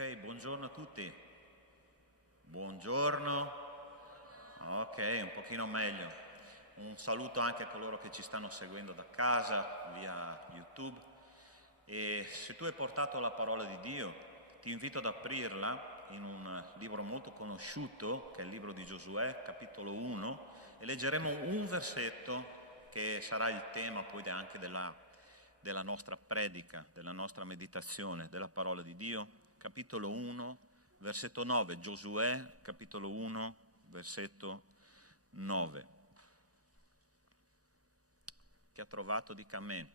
Ok, buongiorno a tutti. Buongiorno. Ok, un pochino meglio. Un saluto anche a coloro che ci stanno seguendo da casa, via YouTube. E se tu hai portato la parola di Dio, ti invito ad aprirla in un libro molto conosciuto, che è il libro di Giosuè, capitolo 1, e leggeremo un versetto che sarà il tema poi anche della nostra predica, della nostra meditazione, della parola di Dio. Capitolo 1, versetto 9, Giosuè, capitolo 1, versetto 9. Chi ha trovato dica amen,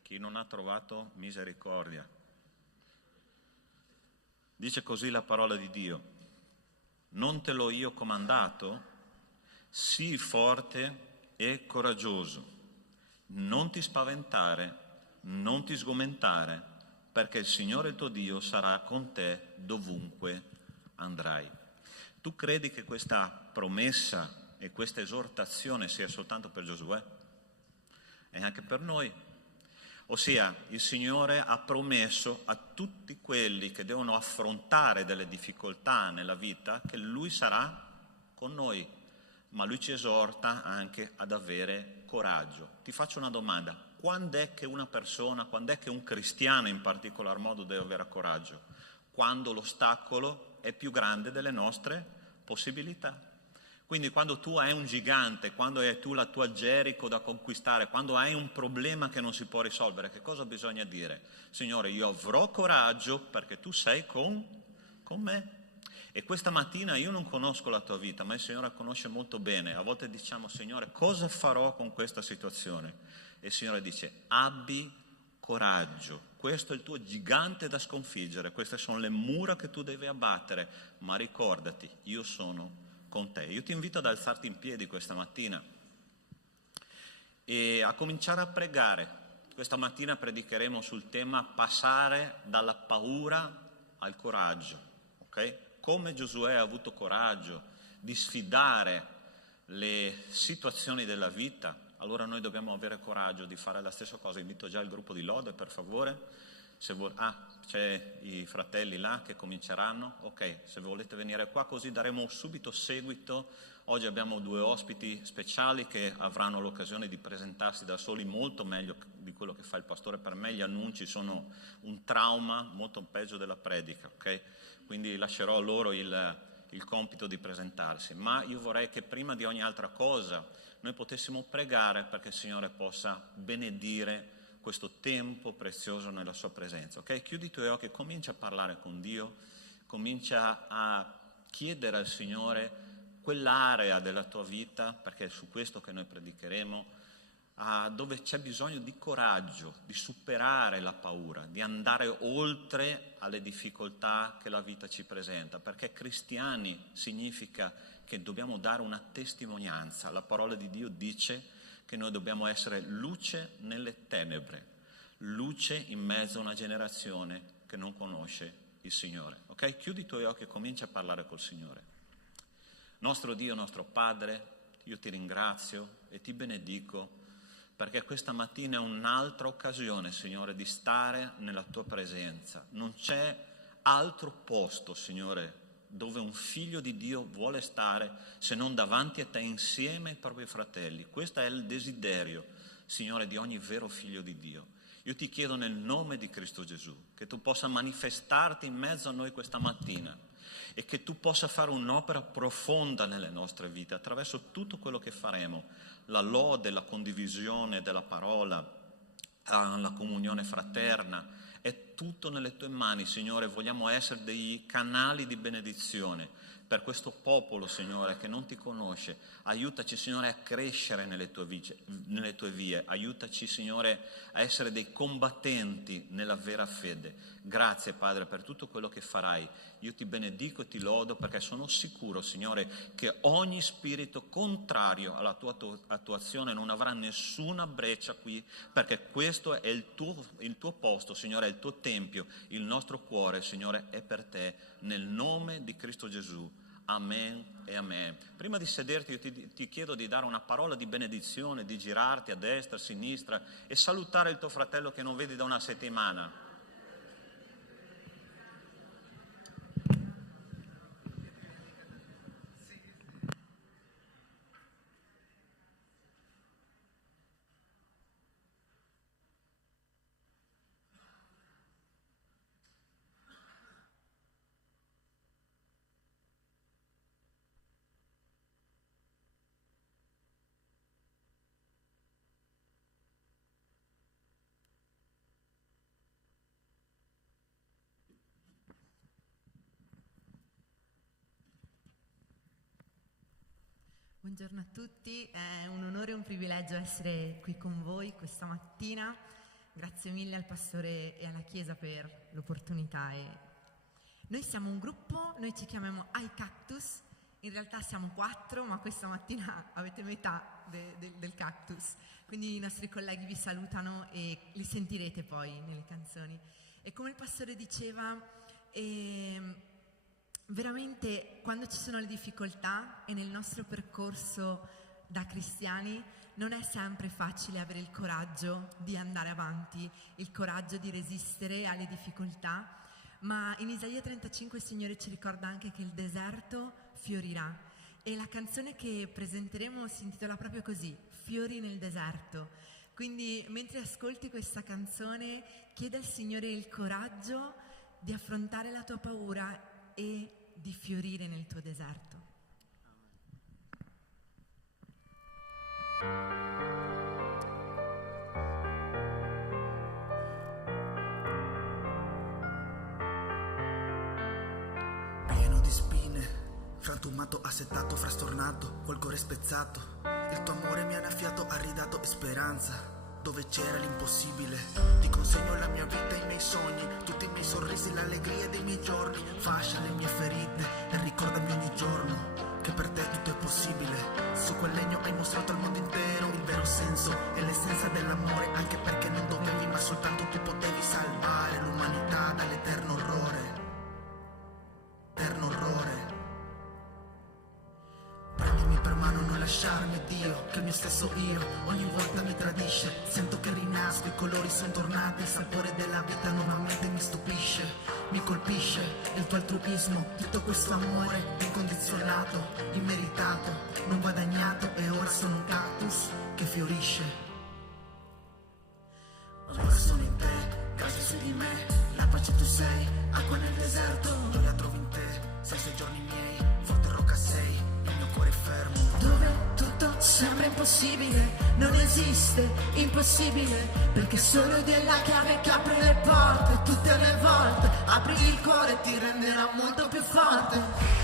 chi non ha trovato misericordia. Dice così la parola di Dio: non te l'ho io comandato? Sii forte e coraggioso, non ti spaventare, non ti sgomentare, perché il Signore il tuo Dio sarà con te dovunque andrai. Tu credi che questa promessa e questa esortazione sia soltanto per Giosuè? E anche per noi? Ossia, il Signore ha promesso a tutti quelli che devono affrontare delle difficoltà nella vita che Lui sarà con noi, ma Lui ci esorta anche ad avere coraggio. Ti faccio una domanda: quando è che una persona, quando è che un cristiano in particolar modo deve avere coraggio? Quando l'ostacolo è più grande delle nostre possibilità. Quindi quando tu hai un gigante, quando hai tu la tua Gerico da conquistare, quando hai un problema che non si può risolvere, che cosa bisogna dire? Signore, io avrò coraggio perché tu sei con me. E questa mattina io non conosco la tua vita, ma il Signore conosce molto bene. A volte diciamo: Signore, cosa farò con questa situazione? E il Signore dice: abbi coraggio, questo è il tuo gigante da sconfiggere, queste sono le mura che tu devi abbattere, ma ricordati, io sono con te. Io ti invito ad alzarti in piedi questa mattina e a cominciare a pregare. Questa mattina predicheremo sul tema passare dalla paura al coraggio, ok? Come Giosuè ha avuto coraggio di sfidare le situazioni della vita, allora noi dobbiamo avere coraggio di fare la stessa cosa. Invito già il gruppo di lode, per favore. C'è i fratelli là che cominceranno. Ok, se volete venire qua, così daremo subito seguito. Oggi abbiamo due ospiti speciali che avranno l'occasione di presentarsi da soli molto meglio di quello che fa il pastore. Per me gli annunci sono un trauma molto peggio della predica, ok? Quindi lascerò a loro il compito di presentarsi. Ma io vorrei che prima di ogni altra cosa noi potessimo pregare perché il Signore possa benedire questo tempo prezioso nella sua presenza, ok? Chiudi i tuoi occhi, comincia a parlare con Dio, comincia a chiedere al Signore quell'area della tua vita, perché è su questo che noi predicheremo, dove c'è bisogno di coraggio, di superare la paura, di andare oltre alle difficoltà che la vita ci presenta, perché cristiani significa che dobbiamo dare una testimonianza. La parola di Dio dice che noi dobbiamo essere luce nelle tenebre, luce in mezzo a una generazione che non conosce il Signore. Ok? Chiudi i tuoi occhi e comincia a parlare col Signore. Nostro Dio, nostro Padre, io ti ringrazio e ti benedico perché questa mattina è un'altra occasione, Signore, di stare nella tua presenza. Non c'è altro posto, Signore, dove un figlio di Dio vuole stare se non davanti a te insieme ai propri fratelli. Questo è il desiderio, Signore, di ogni vero figlio di Dio. Io ti chiedo nel nome di Cristo Gesù che tu possa manifestarti in mezzo a noi questa mattina e che tu possa fare un'opera profonda nelle nostre vite attraverso tutto quello che faremo, la lode, la condivisione della parola, la comunione fraterna. È tutto nelle tue mani, Signore. Vogliamo essere dei canali di benedizione per questo popolo, Signore, che non ti conosce. Aiutaci, Signore, a crescere nelle tue vie. Aiutaci, Signore, a essere dei combattenti nella vera fede. Grazie, Padre, per tutto quello che farai. Io ti benedico e ti lodo perché sono sicuro, Signore, che ogni spirito contrario alla tua attuazione non avrà nessuna breccia qui, perché questo è il tuo posto, Signore, è il tuo tempio. Il nostro cuore, Signore, è per te, nel nome di Cristo Gesù. Amen e amen. Prima di sederti io ti chiedo di dare una parola di benedizione, di girarti a destra, a sinistra e salutare il tuo fratello che non vedi da una settimana. Buongiorno a tutti, è un onore e un privilegio essere qui con voi questa mattina. Grazie mille al pastore e alla Chiesa per l'opportunità. Noi siamo un gruppo, noi ci chiamiamo iCactus, in realtà siamo 4, ma questa mattina avete metà del cactus, quindi i nostri colleghi vi salutano e li sentirete poi nelle canzoni. E come il pastore diceva, veramente quando ci sono le difficoltà e nel nostro percorso da cristiani non è sempre facile avere il coraggio di andare avanti, il coraggio di resistere alle difficoltà, ma in Isaia 35 il Signore ci ricorda anche che il deserto fiorirà e la canzone che presenteremo si intitola proprio così, Fiori nel deserto. Quindi mentre ascolti questa canzone chiede al Signore il coraggio di affrontare la tua paura e di fiorire nel tuo deserto. Pieno di spine, frantumato, assetato, frastornato, col cuore spezzato. Il tuo amore mi ha annaffiato, ha ridato speranza. Dove c'era l'impossibile, ti consegno la mia vita, i miei sogni, tutti i miei sorrisi, l'allegria dei miei giorni. Fascia le mie ferite e ricordami ogni giorno che per te tutto è possibile. Su quel legno hai mostrato al mondo intero il vero senso e l'essenza dell'amore, anche perché non dovevi, ma soltanto tu potevi salvare l'umanità dall'eterno orrore. Eterno orrore. Prendimi per mano, non lasciarmi, Dio, che il mio stesso io ogni volta mi tradisce. Sento che rinasco, i colori sono tornati, il sapore della vita nuovamente mi stupisce. Mi colpisce il tuo altruismo, tutto questo amore incondizionato, immeritato, non guadagnato, e ora sono un cactus che fiorisce. Ora sono in te, grazie su di me, la pace tu sei, acqua nel deserto, gioia trovo in te, sei sui giorni miei, forte rocca sei, il mio cuore è fermo. Dove tutto sembra impossibile, non esiste impossibile, perché solo Dio è la chiave che apre le porte, tutte le volte apri il cuore e ti renderà molto più forte.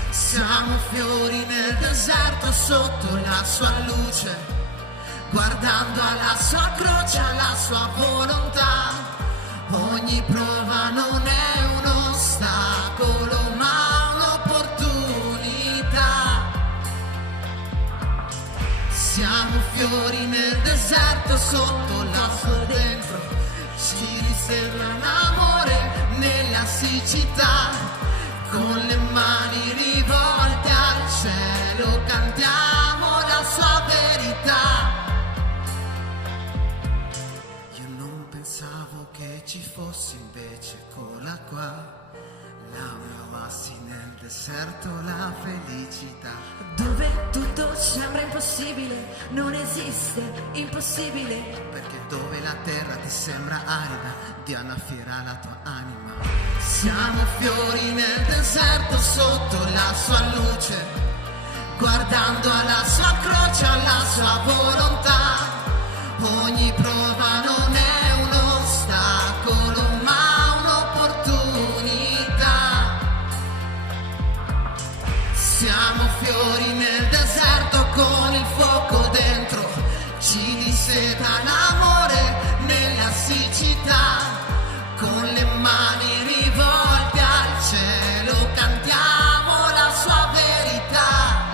Siamo fiori nel deserto sotto la sua luce, guardando alla sua croce, alla sua volontà. Ogni prova non è un ostacolo, ma un'opportunità. Siamo fiori nel deserto sotto l'acqua dentro, ci riserva l'amore nella siccità. Con le mani rivolte al cielo cantiamo la sua verità. Io non pensavo che ci fosse, invece eccola qua, la oasi nel deserto, la felicità. Dove tutto sembra impossibile, non esiste impossibile, Perché dove la terra ti sembra arida, Dio annaffierà la tua anima. siamo fiori nel deserto sotto la sua luce, guardando alla sua croce, alla sua volontà. Ogni prova non è un ostacolo, ma un'opportunità. Siamo fiori nel deserto con il fuoco dentro, ci disseta l'amore nella siccità. Con le mani rivolte al cielo cantiamo la sua verità.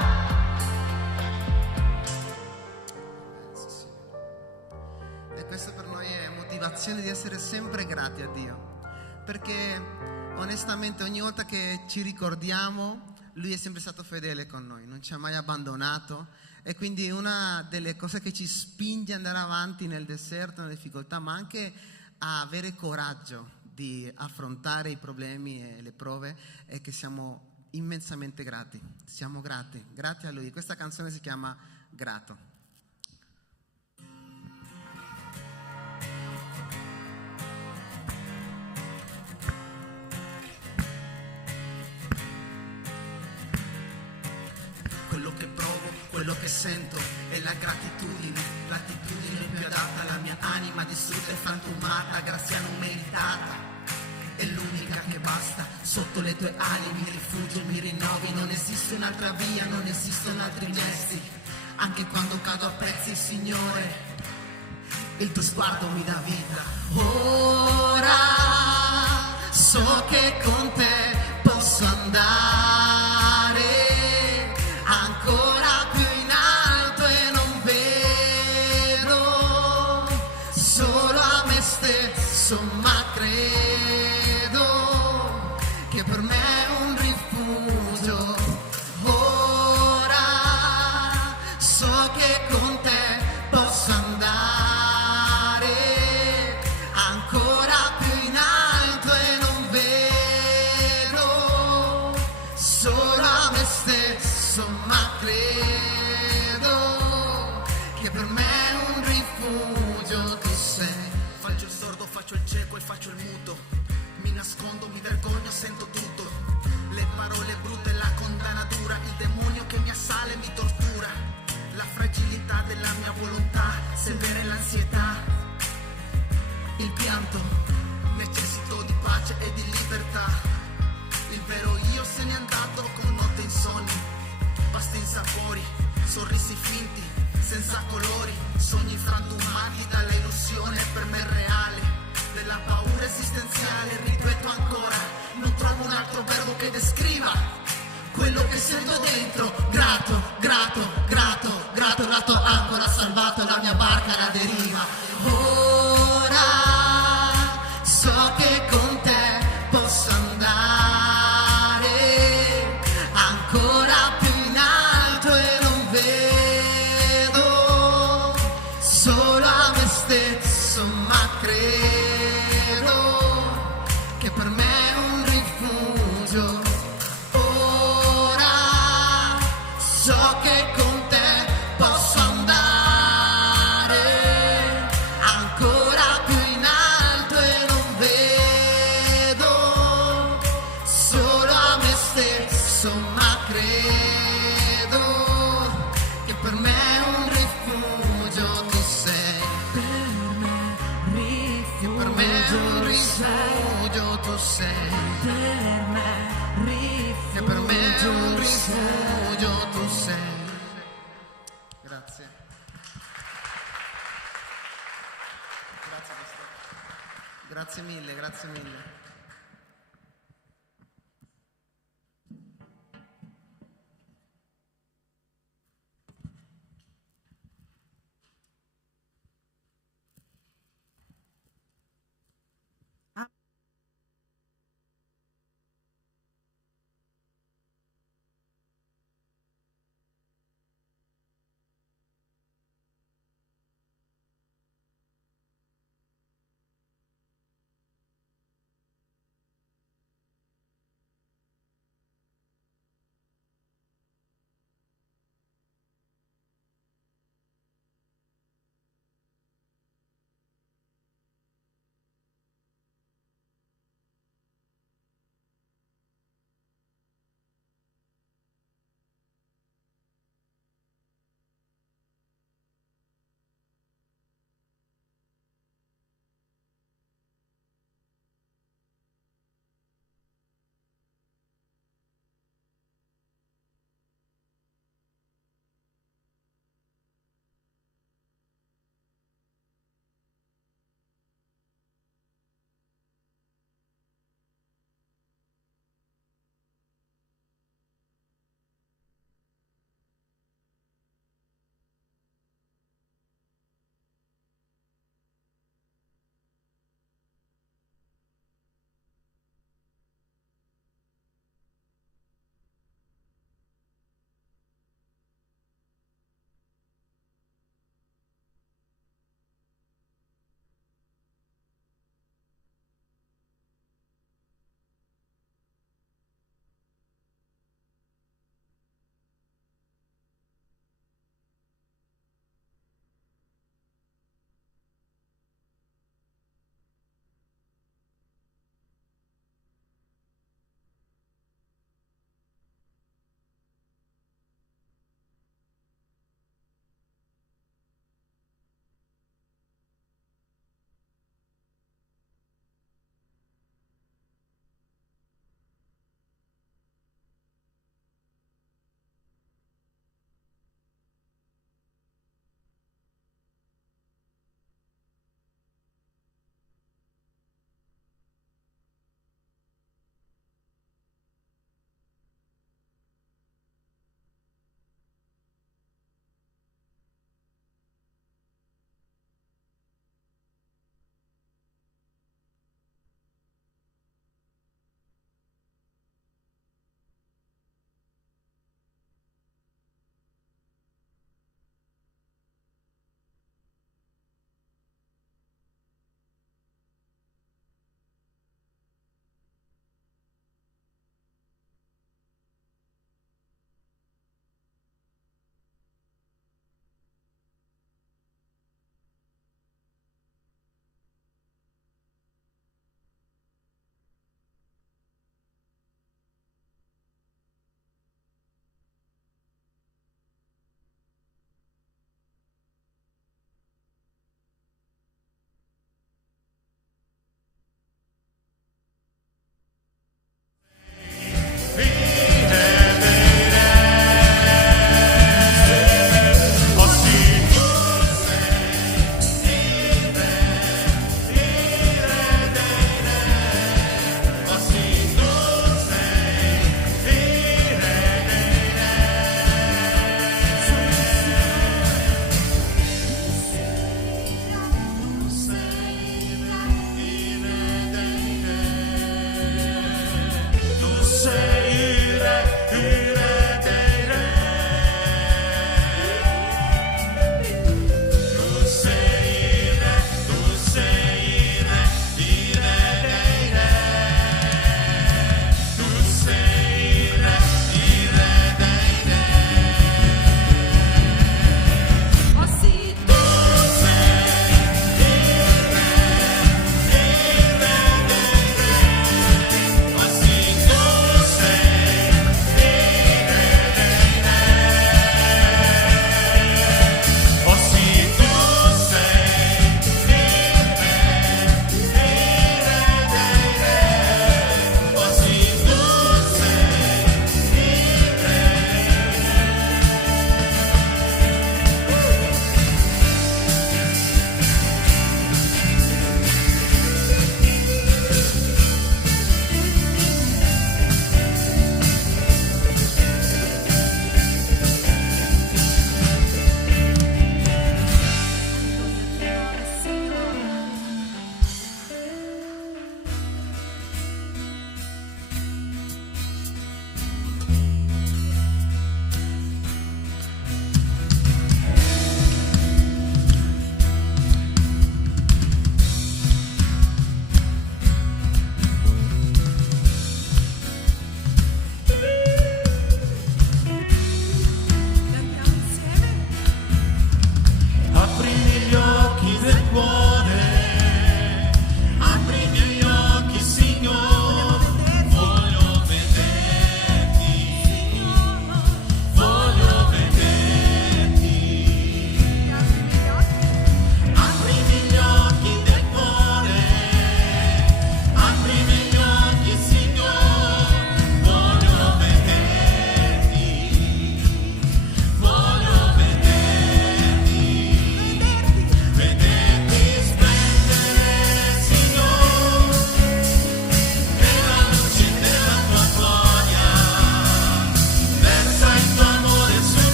E questo per noi è motivazione di essere sempre grati a Dio, perché onestamente ogni volta che ci ricordiamo Lui è sempre stato fedele con noi, non ci ha mai abbandonato, e quindi una delle cose che ci spinge ad andare avanti nel deserto, nelle difficoltà, ma anche a avere coraggio di affrontare i problemi e le prove, è che siamo immensamente grati. Siamo grati a Lui. Questa canzone si chiama Grato. Quello che provo, quello che sento è la gratitudine, l'attitudine più adatta alla mia anima distrutta e frantumata, grazia non meritata. È l'unica che basta, sotto le tue ali mi rifugio, mi rinnovi, non esiste un'altra via, non esistono altri gesti. anche quando cado apprezzi il Signore, il tuo sguardo mi dà vita. Ora so che con te posso andare ancora più in alto e non vedo solo a me stesso, ma credo che per me è un rifugio. Ora so che con te posso andare ancora più in alto e non vedo solo a me stesso, ma credo che per me è un rifugio tu sei. Faccio il sordo, faccio il cieco e faccio il muto. Mi nascondo, mi vergogno, sento tutto. Le parole brutte, la condanna dura, il demonio che mi assale mi tortura. La fragilità della mia volontà, severa è l'ansietà, il pianto. Necessito di pace e di libertà. Il vero io se n'è andato con notte insonni, pasti insapori, sorrisi finti, senza colori, sogni frantumati dalla illusione per me reale, della paura esistenziale. Ripeto ancora, non trovo un altro verbo che descriva quello che sento dentro. Grato, grato, grato, grato, grato ancora, ha salvato la mia barca alla deriva. Ora so che con te posso andare ancora più in alto e non vedo solo a me stesso, ma credo che per me è un rifugio. Ora so che con te posso andare ancora più in alto e non vedo solo a me stesso, ma credo che per me è un rifugio tu sei. Per me rifugio, per me è un rifugio tu sei. Per me rifugio, che per me è un rifugio tu sei. Grazie. Grazie, Cristo. Grazie mille, grazie mille.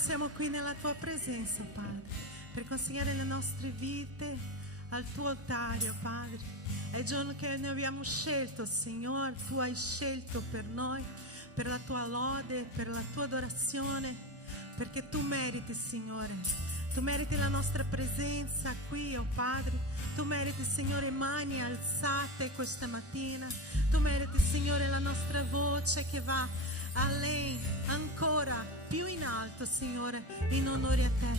siamo qui nella tua presenza, Padre, per consegnare le nostre vite al tuo altare, oh Padre. È il giorno che noi abbiamo scelto, Signore, tu hai scelto per noi, per la tua lode, per la tua adorazione, perché tu meriti, Signore. Tu meriti la nostra presenza qui, oh Padre. Tu meriti, Signore, mani alzate questa mattina. Tu meriti, Signore, la nostra voce che va a lei ancora più in alto, Signore, in onore a te,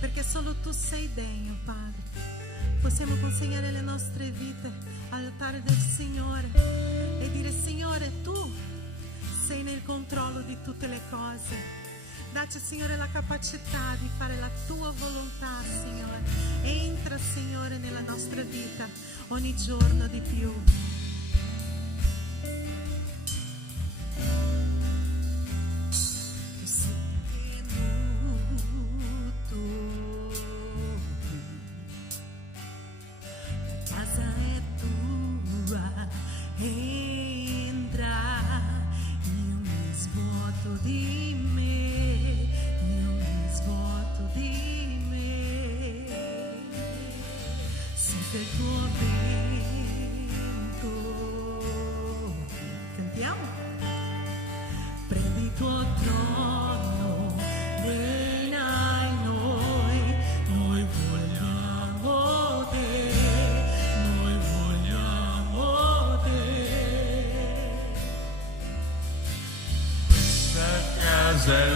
perché solo tu sei degno, Padre. Possiamo consegnare le nostre vite all'altare del Signore e dire: Signore, tu sei nel controllo di tutte le cose. Dacci, Signore, la capacità di fare la tua volontà, Signore. Entra, Signore, nella nostra vita ogni giorno di più.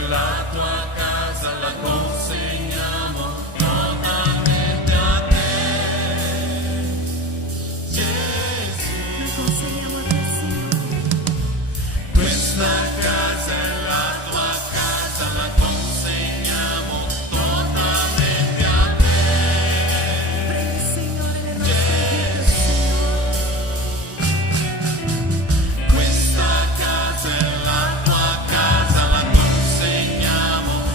La tua casa la consegniamo totalmente a te, Gesù. La consegniamo a te, Signore. Questa casa è la tua casa, la consegniamo totalmente a te. Prendi, Signore, le nostre vite, Signore. Questa casa è la tua casa, la consegniamo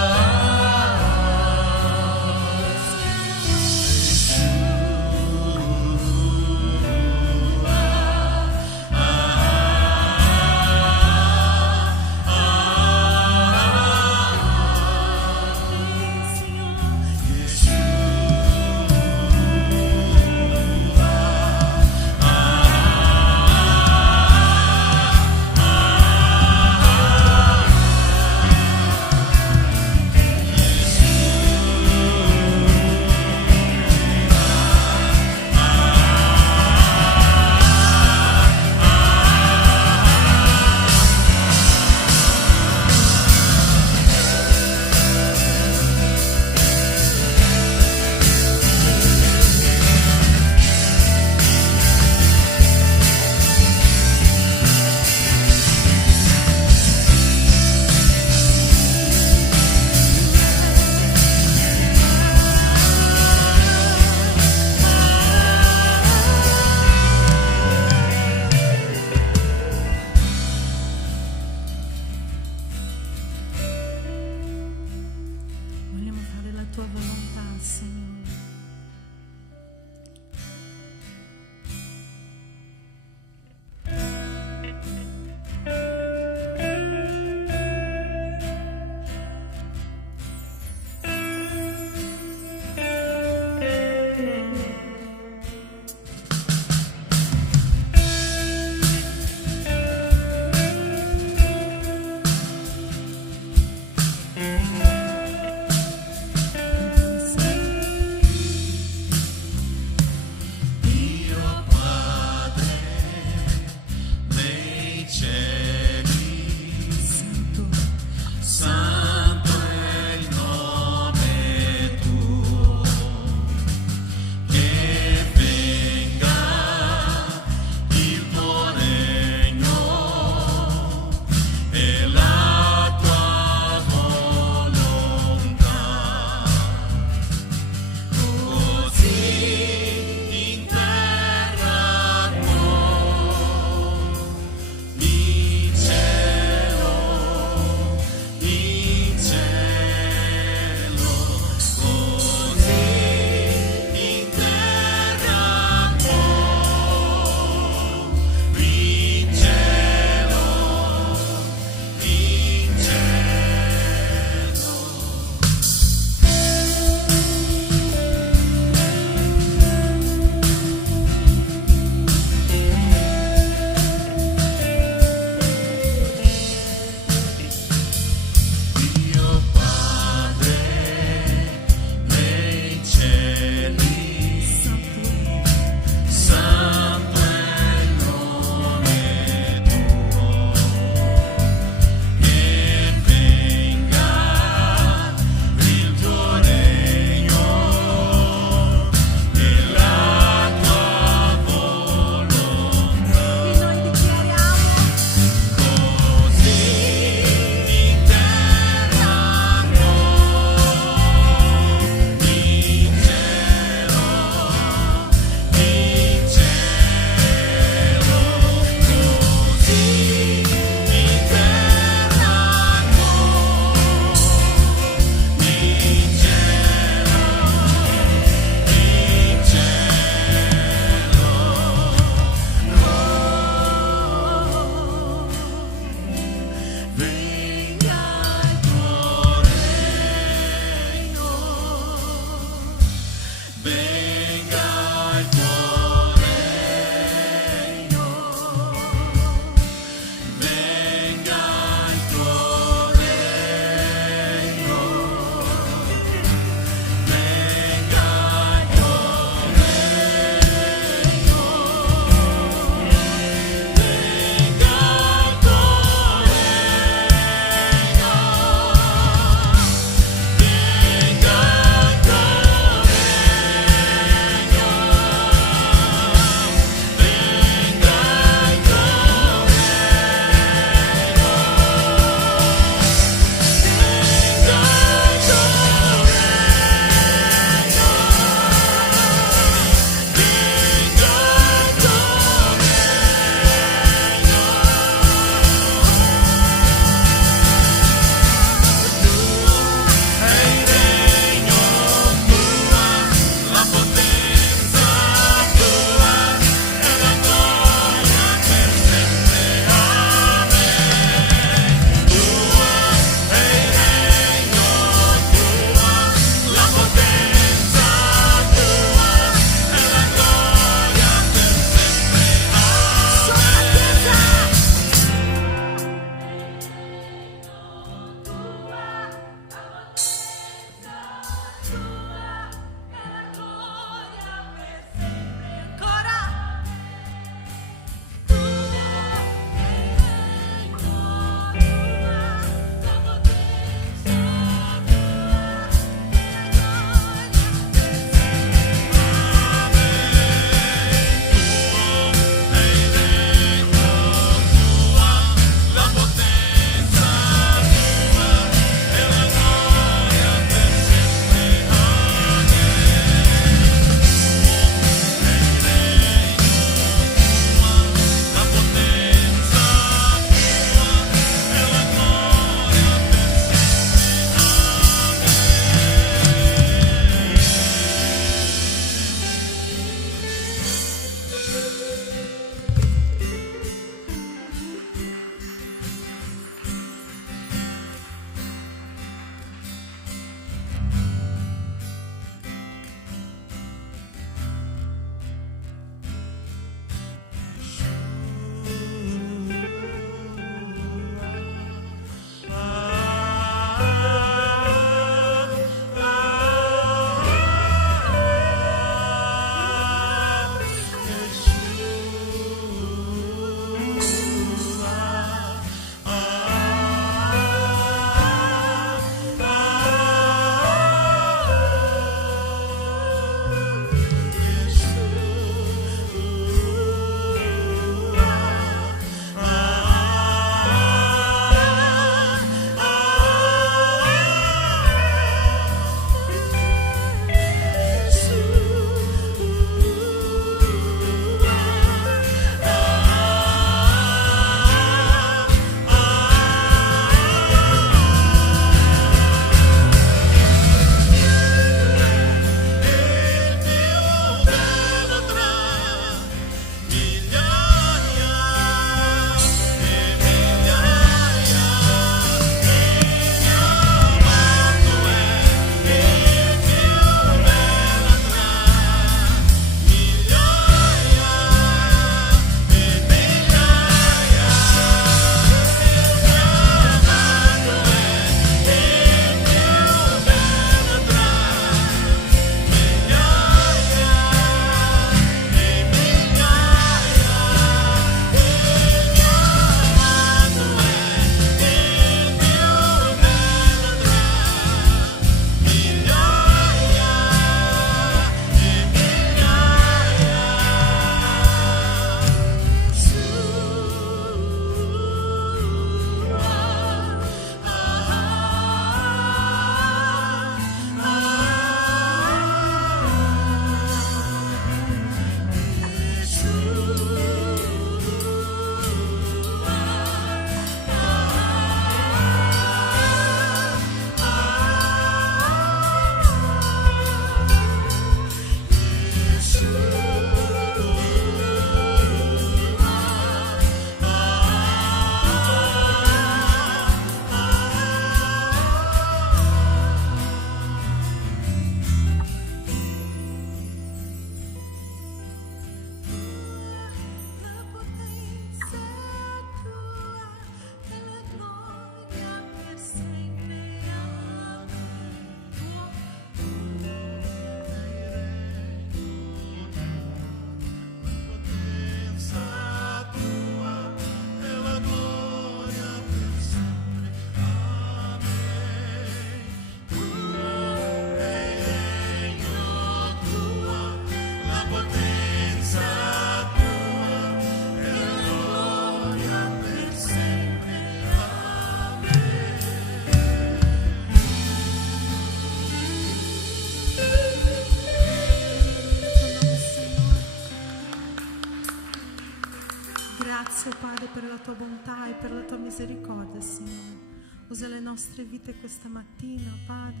Grazie Padre per la tua bontà e per la tua misericordia, Signore. Usa le nostre vite questa mattina, Padre,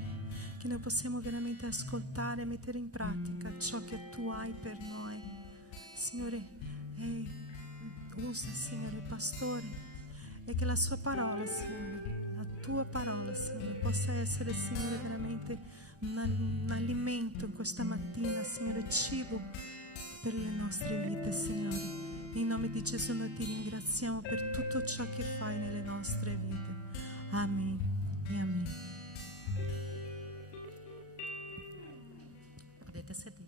che noi possiamo veramente ascoltare e mettere in pratica ciò che tu hai per noi. Signore, usa, Signore, il pastore, e che la sua parola, Signore, la tua parola, Signore, possa essere, Signore, veramente un alimento questa mattina, Signore, cibo per le nostre vite, Signore. In nome di Gesù noi ti ringraziamo per tutto ciò che fai nelle nostre vite. Amen e amen. Potete sedere.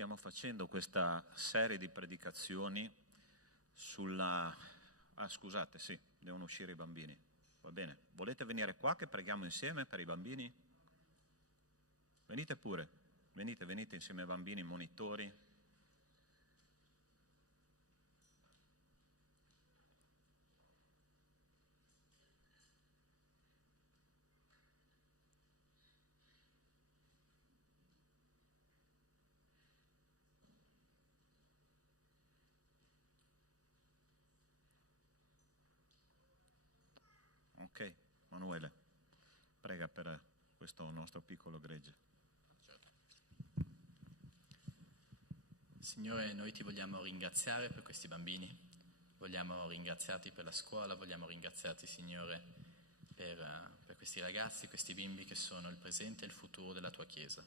Stiamo facendo questa serie di predicazioni sulla... scusate, sì, devono uscire i bambini. Va bene. Volete venire qua che preghiamo insieme per i bambini? Venite pure. Venite insieme ai bambini, monitori. Ok, Manuele, prega per questo nostro piccolo gregge. Signore, noi ti vogliamo ringraziare per questi bambini, vogliamo ringraziarti per la scuola, vogliamo ringraziarti, Signore, per questi ragazzi, questi bimbi che sono il presente e il futuro della tua Chiesa.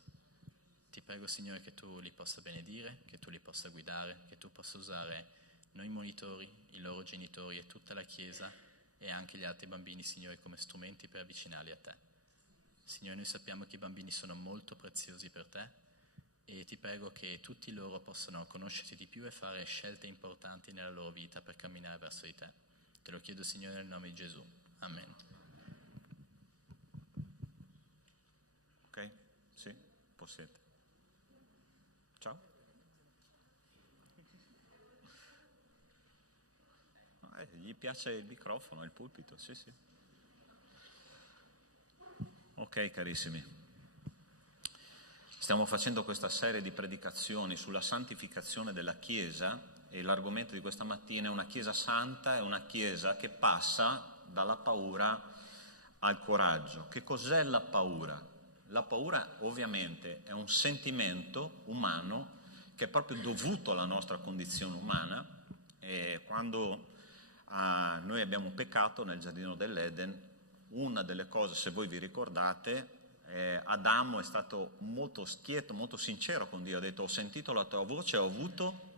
Ti prego, Signore, che tu li possa benedire, che tu li possa guidare, che tu possa usare noi monitori, i loro genitori e tutta la Chiesa e anche gli altri bambini, Signore, come strumenti per avvicinarli a te. Signore, noi sappiamo che i bambini sono molto preziosi per te e ti prego che tutti loro possano conoscerti di più e fare scelte importanti nella loro vita per camminare verso di te. Te lo chiedo, Signore, nel nome di Gesù. Amen. Ok? Sì? Possiate. Ciao. Gli piace il microfono, il pulpito, sì. Ok, carissimi. Stiamo facendo questa serie di predicazioni sulla santificazione della Chiesa e l'argomento di questa mattina è una Chiesa santa, è una Chiesa che passa dalla paura al coraggio. Che cos'è la paura? La paura ovviamente è un sentimento umano che è proprio dovuto alla nostra condizione umana e quando noi abbiamo peccato nel giardino dell'Eden, una delle cose, se voi vi ricordate, Adamo è stato molto schietto, molto sincero con Dio, ha detto: ho sentito la tua voce e ho avuto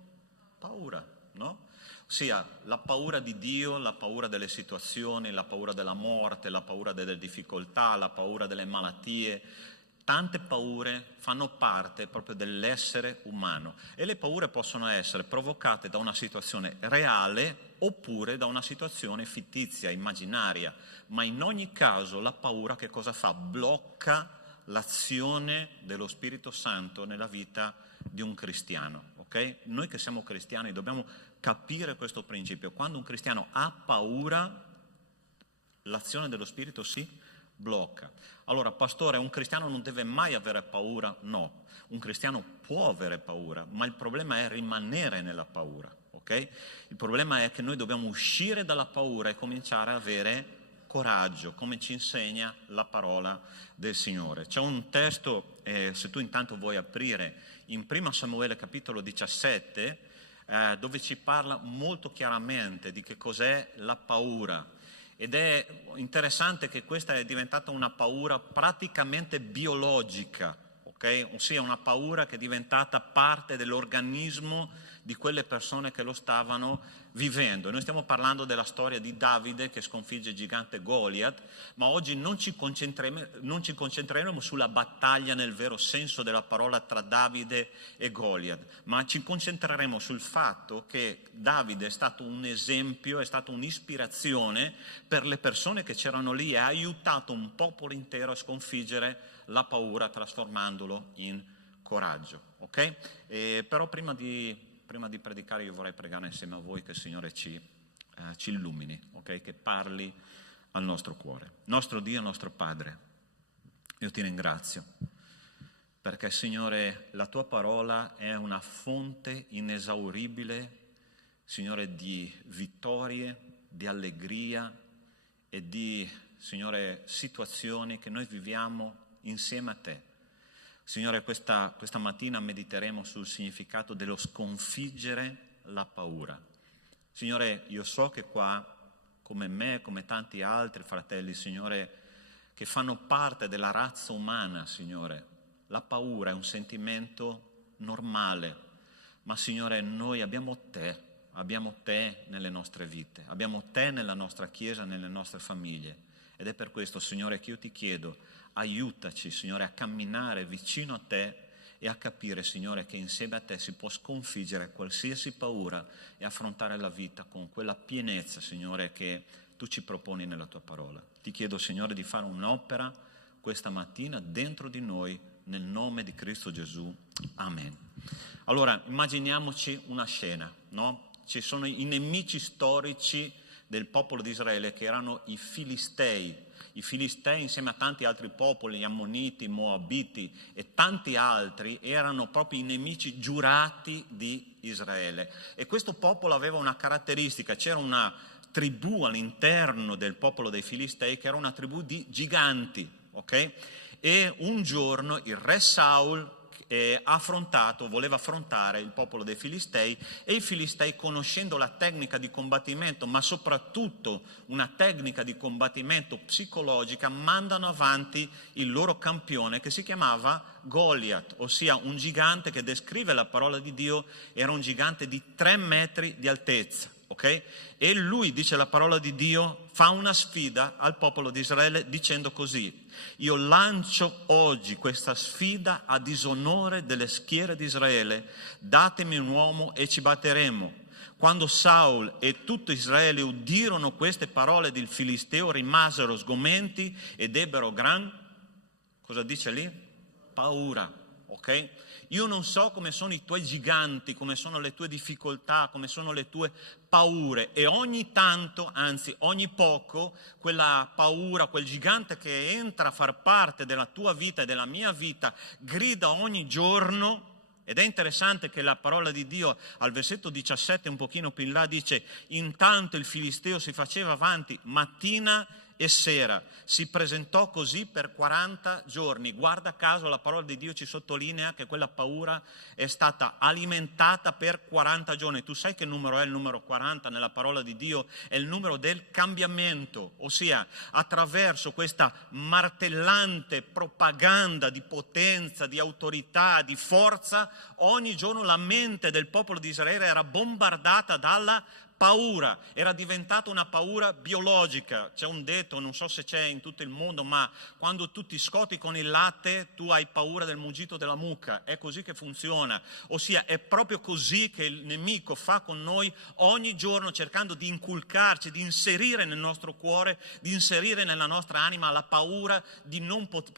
paura, no? Ossia, la paura di Dio, la paura delle situazioni, la paura della morte, la paura delle difficoltà, la paura delle malattie. Tante paure fanno parte proprio dell'essere umano e le paure possono essere provocate da una situazione reale oppure da una situazione fittizia, immaginaria, ma in ogni caso la paura che cosa fa? Blocca l'azione dello Spirito Santo nella vita di un cristiano, ok? Noi che siamo cristiani dobbiamo capire questo principio. Quando un cristiano ha paura, l'azione dello Spirito si blocca. Allora, pastore, un cristiano non deve mai avere paura? No, un cristiano può avere paura, ma il problema è rimanere nella paura, ok? Il problema è che noi dobbiamo uscire dalla paura e cominciare a avere coraggio, come ci insegna la parola del Signore. C'è un testo, se tu intanto vuoi aprire, in 1 Samuele capitolo 17, dove ci parla molto chiaramente di che cos'è la paura. Ed è interessante che questa è diventata una paura praticamente biologica, ok? Ossia una paura che è diventata parte dell'organismo di quelle persone che lo stavano vivendo. Noi stiamo parlando della storia di Davide che sconfigge il gigante Goliat, ma oggi non ci concentreremo sulla battaglia nel vero senso della parola tra Davide e Goliat, ma ci concentreremo sul fatto che Davide è stato un esempio, è stato un'ispirazione per le persone che c'erano lì e ha aiutato un popolo intero a sconfiggere la paura trasformandolo in coraggio, ok? Però prima di predicare io vorrei pregare insieme a voi che il Signore ci illumini, ok? Che parli al nostro cuore. Nostro Dio, nostro Padre, io ti ringrazio perché, Signore, la tua parola è una fonte inesauribile, Signore, di vittorie, di allegria e di, Signore, situazioni che noi viviamo insieme a te. Signore, questa mattina mediteremo sul significato dello sconfiggere la paura. Signore, io so che qua, come me, come tanti altri fratelli, Signore, che fanno parte della razza umana, Signore, la paura è un sentimento normale, ma Signore, noi abbiamo te nelle nostre vite, abbiamo te nella nostra Chiesa, nelle nostre famiglie. Ed è per questo, Signore, che io ti chiedo, aiutaci, Signore, a camminare vicino a te e a capire, Signore, che insieme a te si può sconfiggere qualsiasi paura e affrontare la vita con quella pienezza, Signore, che tu ci proponi nella tua parola. Ti chiedo, Signore, di fare un'opera questa mattina dentro di noi, nel nome di Cristo Gesù. Amen. Allora, immaginiamoci una scena, no? Ci sono i nemici storici del popolo di Israele che erano i Filistei. I Filistei insieme a tanti altri popoli, gli Ammoniti, i Moabiti e tanti altri erano proprio i nemici giurati di Israele. E questo popolo aveva una caratteristica, c'era una tribù all'interno del popolo dei Filistei che era una tribù di giganti, ok? E un giorno il re Saul voleva affrontare il popolo dei Filistei e i Filistei, conoscendo la tecnica di combattimento, ma soprattutto una tecnica di combattimento psicologica, mandano avanti il loro campione che si chiamava Goliat, ossia un gigante che descrive la parola di Dio, era un gigante di 3 metri di altezza. Okay? E lui, dice la parola di Dio, fa una sfida al popolo di Israele dicendo così: io lancio oggi questa sfida a disonore delle schiere di Israele, datemi un uomo e ci batteremo. Quando Saul e tutto Israele udirono queste parole del Filisteo, rimasero sgomenti ed ebbero cosa dice lì? Paura, ok? Io non so come sono i tuoi giganti, come sono le tue difficoltà, come sono le tue paure, e ogni tanto, anzi ogni poco, quella paura, quel gigante che entra a far parte della tua vita e della mia vita, grida ogni giorno. Ed è interessante che la parola di Dio al versetto 17, un pochino più in là, dice: intanto il Filisteo si faceva avanti mattina e sera, si presentò così per 40 giorni. Guarda caso la parola di Dio ci sottolinea che quella paura è stata alimentata per 40 giorni. Tu sai che numero è il numero 40 nella parola di Dio? È il numero del cambiamento, ossia attraverso questa martellante propaganda di potenza, di autorità, di forza, ogni giorno la mente del popolo di Israele era bombardata dalla paura, era diventata una paura biologica. C'è un detto, non so se c'è in tutto il mondo, ma quando tu ti scotti con il latte tu hai paura del muggito della mucca, è così che funziona, ossia è proprio così che il nemico fa con noi ogni giorno, cercando di inculcarci, di inserire nel nostro cuore, di inserire nella nostra anima la paura di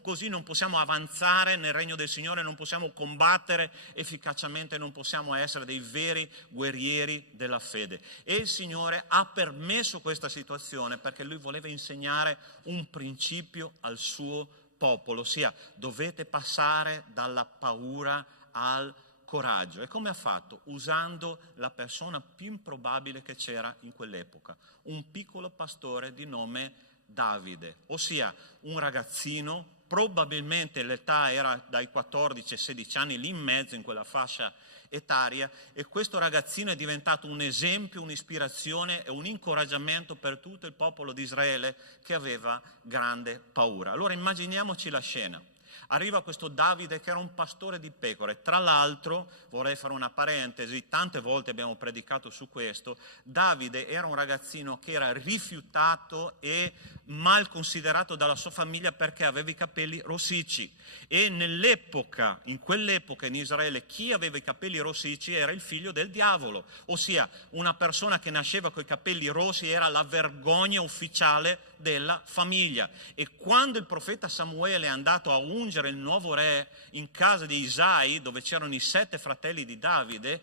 così non possiamo avanzare nel regno del Signore, non possiamo combattere efficacemente, non possiamo essere dei veri guerrieri della fede. E il Signore ha permesso questa situazione perché Lui voleva insegnare un principio al suo popolo, ossia dovete passare dalla paura al coraggio. E come ha fatto? Usando la persona più improbabile che c'era in quell'epoca, un piccolo pastore di nome Davide, ossia un ragazzino, probabilmente l'età era dai 14 ai 16 anni, lì in mezzo in quella fascia etaria, e questo ragazzino è diventato un esempio, un'ispirazione e un incoraggiamento per tutto il popolo di Israele che aveva grande paura. Allora immaginiamoci la scena. Arriva questo Davide che era un pastore di pecore. Tra l'altro, vorrei fare una parentesi, tante volte abbiamo predicato su questo, Davide era un ragazzino che era rifiutato e mal considerato dalla sua famiglia perché aveva i capelli rossicci. E in quell'epoca in Israele, chi aveva i capelli rossicci era il figlio del diavolo, ossia una persona che nasceva con i capelli rossi era la vergogna ufficiale della famiglia. E quando il profeta Samuele è andato a ungere il nuovo re in casa di Isai, dove c'erano i 7 fratelli di Davide,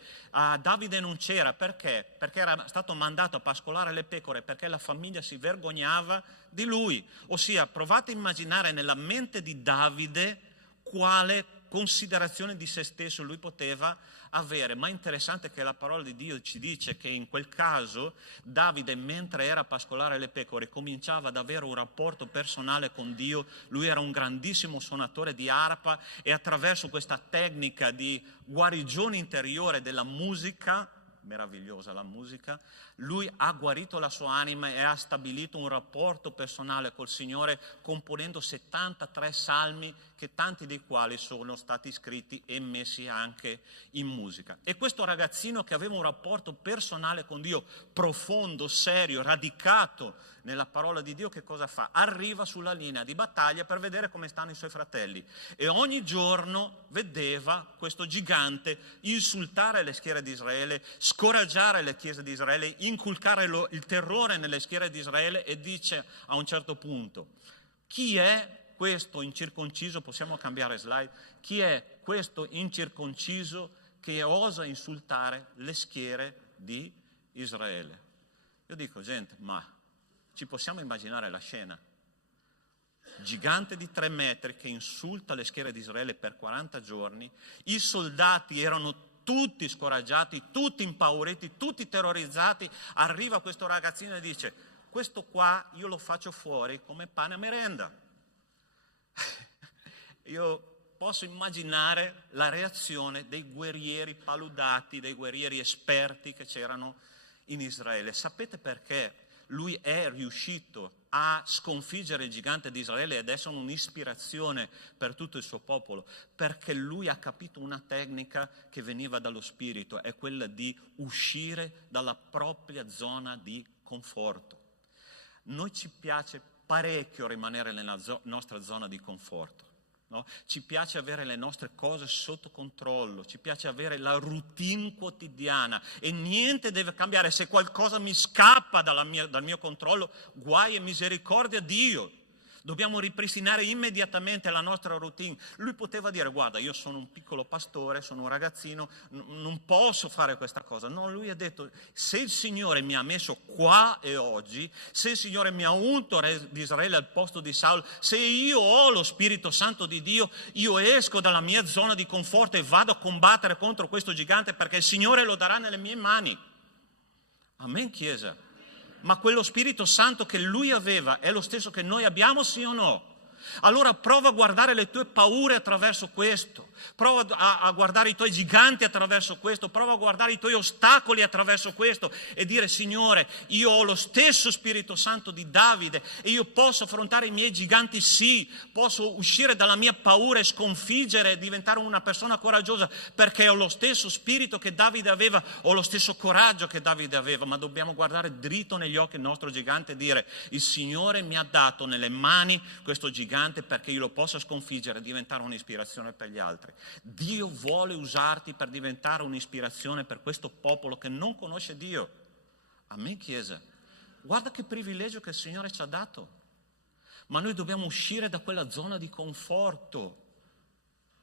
Davide non c'era. Perché? Perché era stato mandato a pascolare le pecore, perché la famiglia si vergognava di lui. Ossia, provate a immaginare nella mente di Davide quale considerazione di se stesso lui poteva avere. Ma è interessante che la parola di Dio ci dice che in quel caso Davide, mentre era a pascolare le pecore, cominciava ad avere un rapporto personale con Dio. Lui era un grandissimo suonatore di arpa e attraverso questa tecnica di guarigione interiore della musica, meravigliosa la musica, lui ha guarito la sua anima e ha stabilito un rapporto personale col Signore, componendo 73 salmi, che tanti dei quali sono stati scritti e messi anche in musica. E questo ragazzino che aveva un rapporto personale con Dio profondo, serio, radicato nella parola di Dio, che cosa fa? Arriva sulla linea di battaglia per vedere come stanno i suoi fratelli e ogni giorno vedeva questo gigante insultare le schiere di Israele, scoraggiare le chiese di Israele, inculcare il terrore nelle schiere di Israele, e dice a un certo punto: chi è questo incirconciso? Possiamo cambiare slide? Chi è questo incirconciso che osa insultare le schiere di Israele? Io dico, gente, ma ci possiamo immaginare la scena? Gigante di 3 metri che insulta le schiere di Israele per 40 giorni, i soldati erano tutti scoraggiati, tutti impauriti, tutti terrorizzati. Arriva questo ragazzino e dice: questo qua io lo faccio fuori come pane a merenda. Io posso immaginare la reazione dei guerrieri paludati, dei guerrieri esperti che c'erano in Israele. Sapete perché lui è riuscito a sconfiggere il gigante di Israele ed essere un'ispirazione per tutto il suo popolo? Perché lui ha capito una tecnica che veniva dallo Spirito, è quella di uscire dalla propria zona di conforto. Noi ci piace parecchio rimanere nella nostra zona di conforto. No? Ci piace avere le nostre cose sotto controllo, ci piace avere la routine quotidiana e niente deve cambiare. Se qualcosa mi scappa dal mio controllo, guai e misericordia Dio. Dobbiamo ripristinare immediatamente la nostra routine. Lui poteva dire: guarda, io sono un piccolo pastore, sono un ragazzino, non posso fare questa cosa. No, lui ha detto: se il Signore mi ha messo qua e oggi, se il Signore mi ha unto re di Israele al posto di Saulo, se io ho lo Spirito Santo di Dio, io esco dalla mia zona di conforto e vado a combattere contro questo gigante, perché il Signore lo darà nelle mie mani. Amen, Chiesa. Ma quello Spirito Santo che lui aveva è lo stesso che noi abbiamo, sì o no? Allora prova a guardare le tue paure attraverso questo, prova a guardare i tuoi giganti attraverso questo, prova a guardare i tuoi ostacoli attraverso questo e dire: Signore, io ho lo stesso Spirito Santo di Davide e io posso affrontare i miei giganti, sì, posso uscire dalla mia paura e sconfiggere e diventare una persona coraggiosa, perché ho lo stesso spirito che Davide aveva, ho lo stesso coraggio che Davide aveva. Ma dobbiamo guardare dritto negli occhi il nostro gigante e dire: il Signore mi ha dato nelle mani questo gigante perché io lo possa sconfiggere e diventare un'ispirazione per gli altri. Dio vuole usarti per diventare un'ispirazione per questo popolo che non conosce Dio. Amen, Chiesa. Guarda che privilegio che il Signore ci ha dato. Ma noi dobbiamo uscire da quella zona di conforto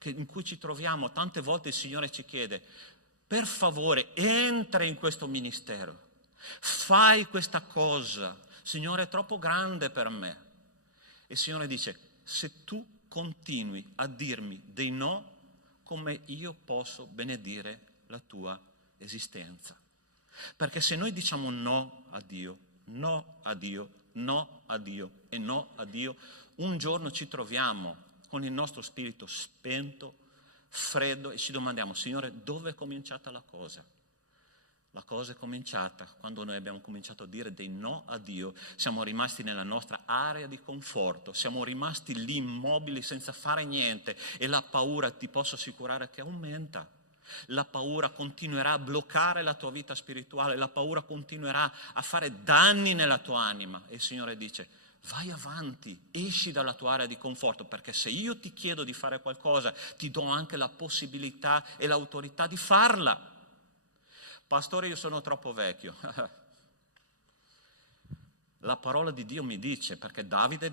in cui ci troviamo. Tante volte il Signore ci chiede: per favore, entra in questo ministero, fai questa cosa. Signore, è troppo grande per me. E il Signore dice: se tu continui a dirmi dei no, come io posso benedire la tua esistenza? Perché se noi diciamo no a Dio, no a Dio, no a Dio e no a Dio, un giorno ci troviamo con il nostro spirito spento, freddo, e ci domandiamo: Signore, dove è cominciata la cosa? La cosa è cominciata quando noi abbiamo cominciato a dire dei no a Dio, siamo rimasti nella nostra area di conforto, siamo rimasti lì immobili senza fare niente e la paura, ti posso assicurare, che aumenta. La paura continuerà a bloccare la tua vita spirituale, la paura continuerà a fare danni nella tua anima e il Signore dice: vai avanti, esci dalla tua area di conforto, perché se io ti chiedo di fare qualcosa ti do anche la possibilità e l'autorità di farla. Pastore, io sono troppo vecchio. La parola di Dio mi dice, perché Davide,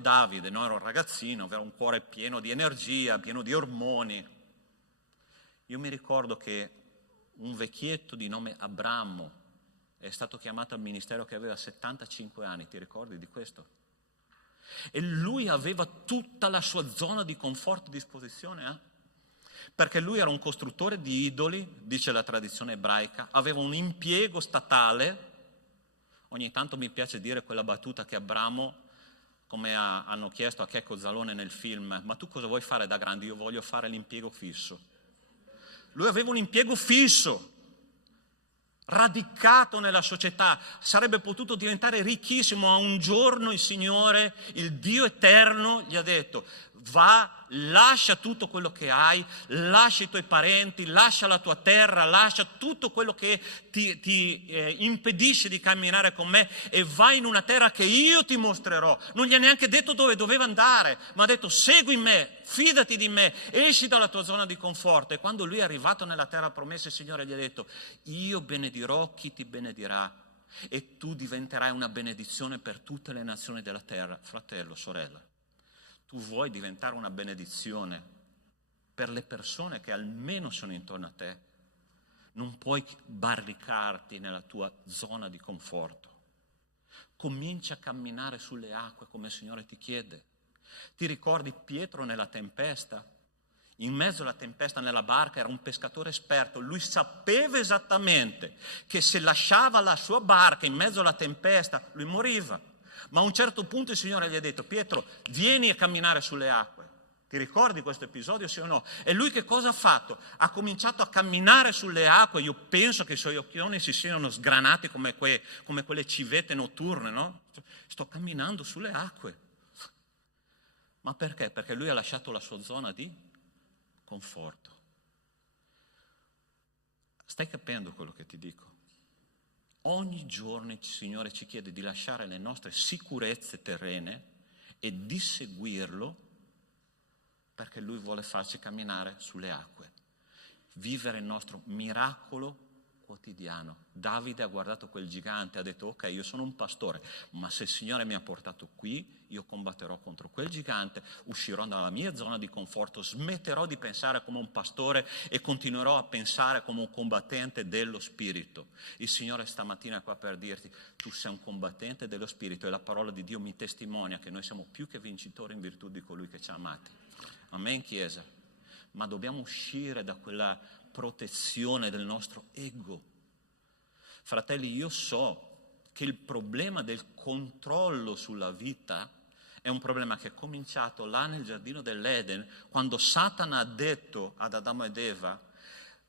no, era un ragazzino, aveva un cuore pieno di energia, pieno di ormoni. Io mi ricordo che un vecchietto di nome Abramo è stato chiamato al ministero che aveva 75 anni, ti ricordi di questo? E lui aveva tutta la sua zona di conforto a disposizione, perché lui era un costruttore di idoli, dice la tradizione ebraica, aveva un impiego statale. Ogni tanto mi piace dire quella battuta che Abramo, come hanno chiesto a Checco Zalone nel film: ma tu cosa vuoi fare da grande? Io voglio fare l'impiego fisso. Lui aveva un impiego fisso, radicato nella società, sarebbe potuto diventare ricchissimo, ma un giorno il Signore, il Dio eterno, gli ha detto: va, lascia tutto quello che hai, lascia i tuoi parenti, lascia la tua terra, lascia tutto quello che ti impedisce di camminare con me e vai in una terra che io ti mostrerò. Non gli ha neanche detto dove doveva andare, ma ha detto: segui me, fidati di me, esci dalla tua zona di conforto. E quando lui è arrivato nella terra promessa, il Signore gli ha detto: io benedirò chi ti benedirà e tu diventerai una benedizione per tutte le nazioni della terra. Fratello, sorella, tu vuoi diventare una benedizione per le persone che almeno sono intorno a te? Non puoi barricarti nella tua zona di conforto. Comincia a camminare sulle acque come il Signore ti chiede. Ti ricordi Pietro nella tempesta? In mezzo alla tempesta nella barca era un pescatore esperto, lui sapeva esattamente che se lasciava la sua barca in mezzo alla tempesta lui moriva. Ma a un certo punto il Signore gli ha detto: Pietro, vieni a camminare sulle acque. Ti ricordi questo episodio, sì o no? E lui che cosa ha fatto? Ha cominciato a camminare sulle acque. Io penso che i suoi occhioni si siano sgranati come quelle civette notturne, no? Sto camminando sulle acque. Ma perché? Perché lui ha lasciato la sua zona di conforto. Stai capendo quello che ti dico? Ogni giorno il Signore ci chiede di lasciare le nostre sicurezze terrene e di seguirlo, perché Lui vuole farci camminare sulle acque, vivere il nostro miracolo quotidiano. Davide ha guardato quel gigante e ha detto: ok, io sono un pastore, ma se il Signore mi ha portato qui, io combatterò contro quel gigante, uscirò dalla mia zona di conforto, smetterò di pensare come un pastore e continuerò a pensare come un combattente dello Spirito. Il Signore stamattina è qua per dirti: tu sei un combattente dello Spirito e la parola di Dio mi testimonia che noi siamo più che vincitori in virtù di colui che ci ha amati. Amen, Chiesa? Ma dobbiamo uscire da quella protezione del nostro ego. Fratelli, io so che il problema del controllo sulla vita è un problema che è cominciato là nel giardino dell'Eden, quando Satana ha detto ad Adamo ed Eva: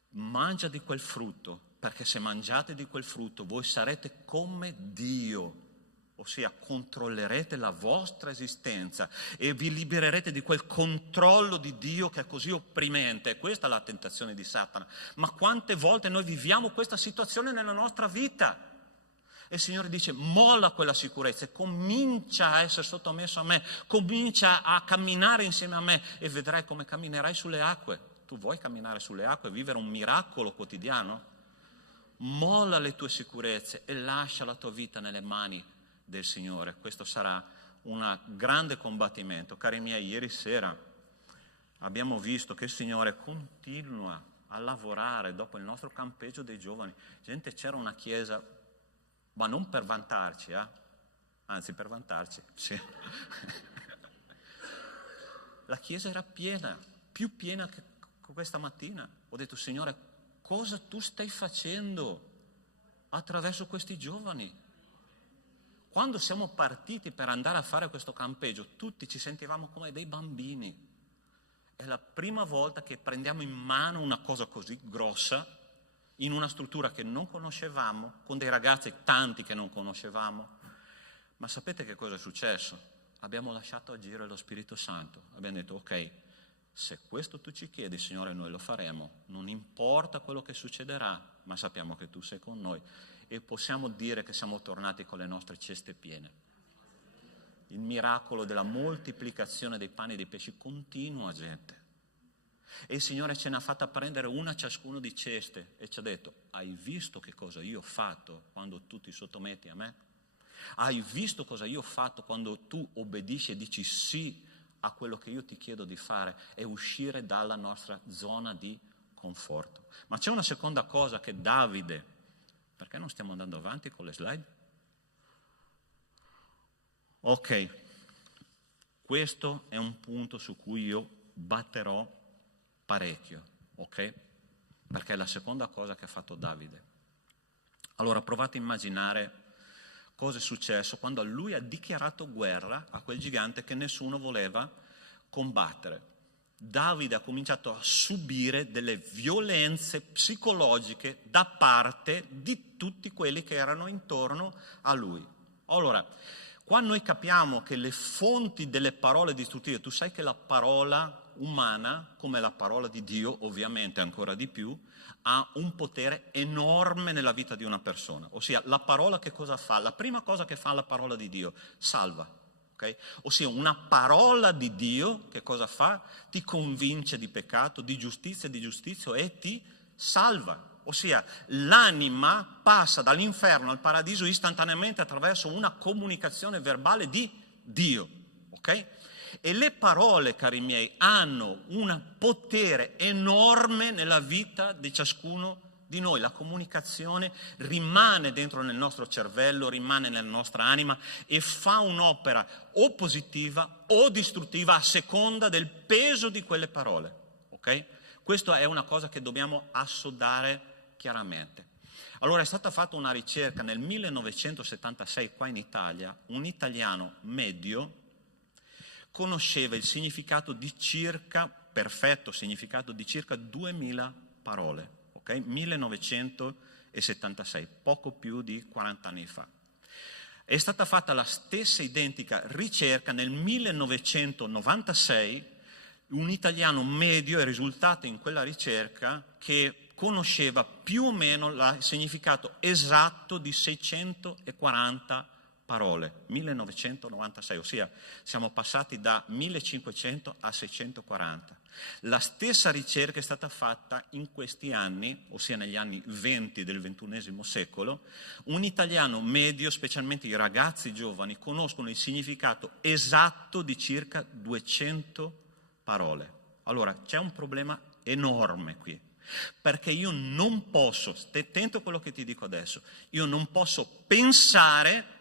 mangia di quel frutto, perché se mangiate di quel frutto voi sarete come Dio, ossia controllerete la vostra esistenza e vi libererete di quel controllo di Dio che è così opprimente. Questa è la tentazione di Satana. Ma quante volte noi viviamo questa situazione nella nostra vita? E il Signore dice: molla quella sicurezza e comincia a essere sottomesso a me, comincia a camminare insieme a me e vedrai come camminerai sulle acque. Tu vuoi camminare sulle acque e vivere un miracolo quotidiano? Molla le tue sicurezze e lascia la tua vita nelle mani del Signore. Questo sarà un grande combattimento. Cari miei, ieri sera abbiamo visto che il Signore continua a lavorare dopo il nostro campeggio dei giovani. Gente, c'era una chiesa, ma non per vantarci, anzi per vantarci, sì. La chiesa era piena, più piena che questa mattina. Ho detto: Signore, cosa tu stai facendo attraverso questi giovani? Quando siamo partiti per andare a fare questo campeggio, tutti ci sentivamo come dei bambini. È la prima volta che prendiamo in mano una cosa così grossa in una struttura che non conoscevamo, con dei ragazzi tanti che non conoscevamo. Ma sapete che cosa è successo? Abbiamo lasciato agire lo Spirito Santo. Abbiamo detto, ok, se questo tu ci chiedi, Signore, noi lo faremo. Non importa quello che succederà, ma sappiamo che tu sei con noi. E possiamo dire che siamo tornati con le nostre ceste piene. Il miracolo della moltiplicazione dei pani e dei pesci continua, gente. E il Signore ce ne ha fatta prendere una ciascuno di ceste e ci ha detto, hai visto che cosa io ho fatto quando tu ti sottometti a me? Hai visto cosa io ho fatto quando tu obbedisci e dici sì a quello che io ti chiedo di fare e uscire dalla nostra zona di conforto? Ma c'è una seconda cosa che Davide, perché non stiamo andando avanti con le slide? Ok, questo è un punto su cui io batterò parecchio, ok? Perché è la seconda cosa che ha fatto Davide. Allora provate a immaginare cosa è successo quando lui ha dichiarato guerra a quel gigante che nessuno voleva combattere. Davide ha cominciato a subire delle violenze psicologiche da parte di tutti quelli che erano intorno a lui. Allora, qua noi capiamo che le fonti delle parole distruttive, tu sai che la parola umana, come la parola di Dio, ovviamente ancora di più, ha un potere enorme nella vita di una persona. Ossia, la parola che cosa fa? La prima cosa che fa la parola di Dio, salva. Okay? Ossia, una parola di Dio che cosa fa? Ti convince di peccato, di giustizia e ti salva. Ossia, l'anima passa dall'inferno al paradiso istantaneamente attraverso una comunicazione verbale di Dio. Ok? E le parole, cari miei, hanno un potere enorme nella vita di ciascuno di noi. La comunicazione rimane dentro nel nostro cervello, rimane nella nostra anima e fa un'opera o positiva o distruttiva a seconda del peso di quelle parole. Ok? Questa è una cosa che dobbiamo assodare chiaramente. Allora è stata fatta una ricerca nel 1976 qua in Italia, un italiano medio conosceva il significato di perfetto significato di circa 2000 parole, ok? 1976, poco più di 40 anni fa. È stata fatta la stessa identica ricerca nel 1996, un italiano medio è risultato in quella ricerca che conosceva più o meno il significato esatto di 640 parole, 1996, ossia siamo passati da 1500 a 640. La stessa ricerca è stata fatta in questi anni, ossia negli anni 20 del XXI secolo. Un italiano medio, specialmente i ragazzi giovani, conoscono il significato esatto di circa 200 parole. Allora, c'è un problema enorme qui, perché io non posso, stai attento a quello che ti dico adesso, io non posso pensare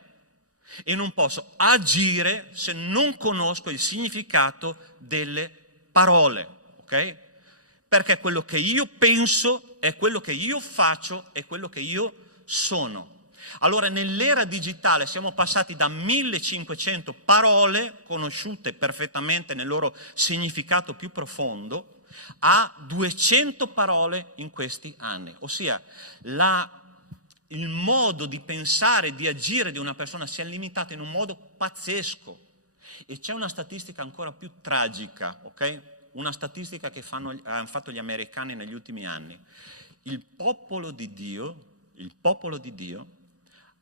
e non posso agire se non conosco il significato delle parole, ok? Perché quello che io penso è quello che io faccio, è quello che io sono. Allora nell'era digitale siamo passati da 1500 parole conosciute perfettamente nel loro significato più profondo a 200 parole in questi anni, ossia il modo di pensare, di agire di una persona si è limitato in un modo pazzesco. E c'è una statistica ancora più tragica, ok? Una statistica che hanno fatto gli americani negli ultimi anni. Il popolo di Dio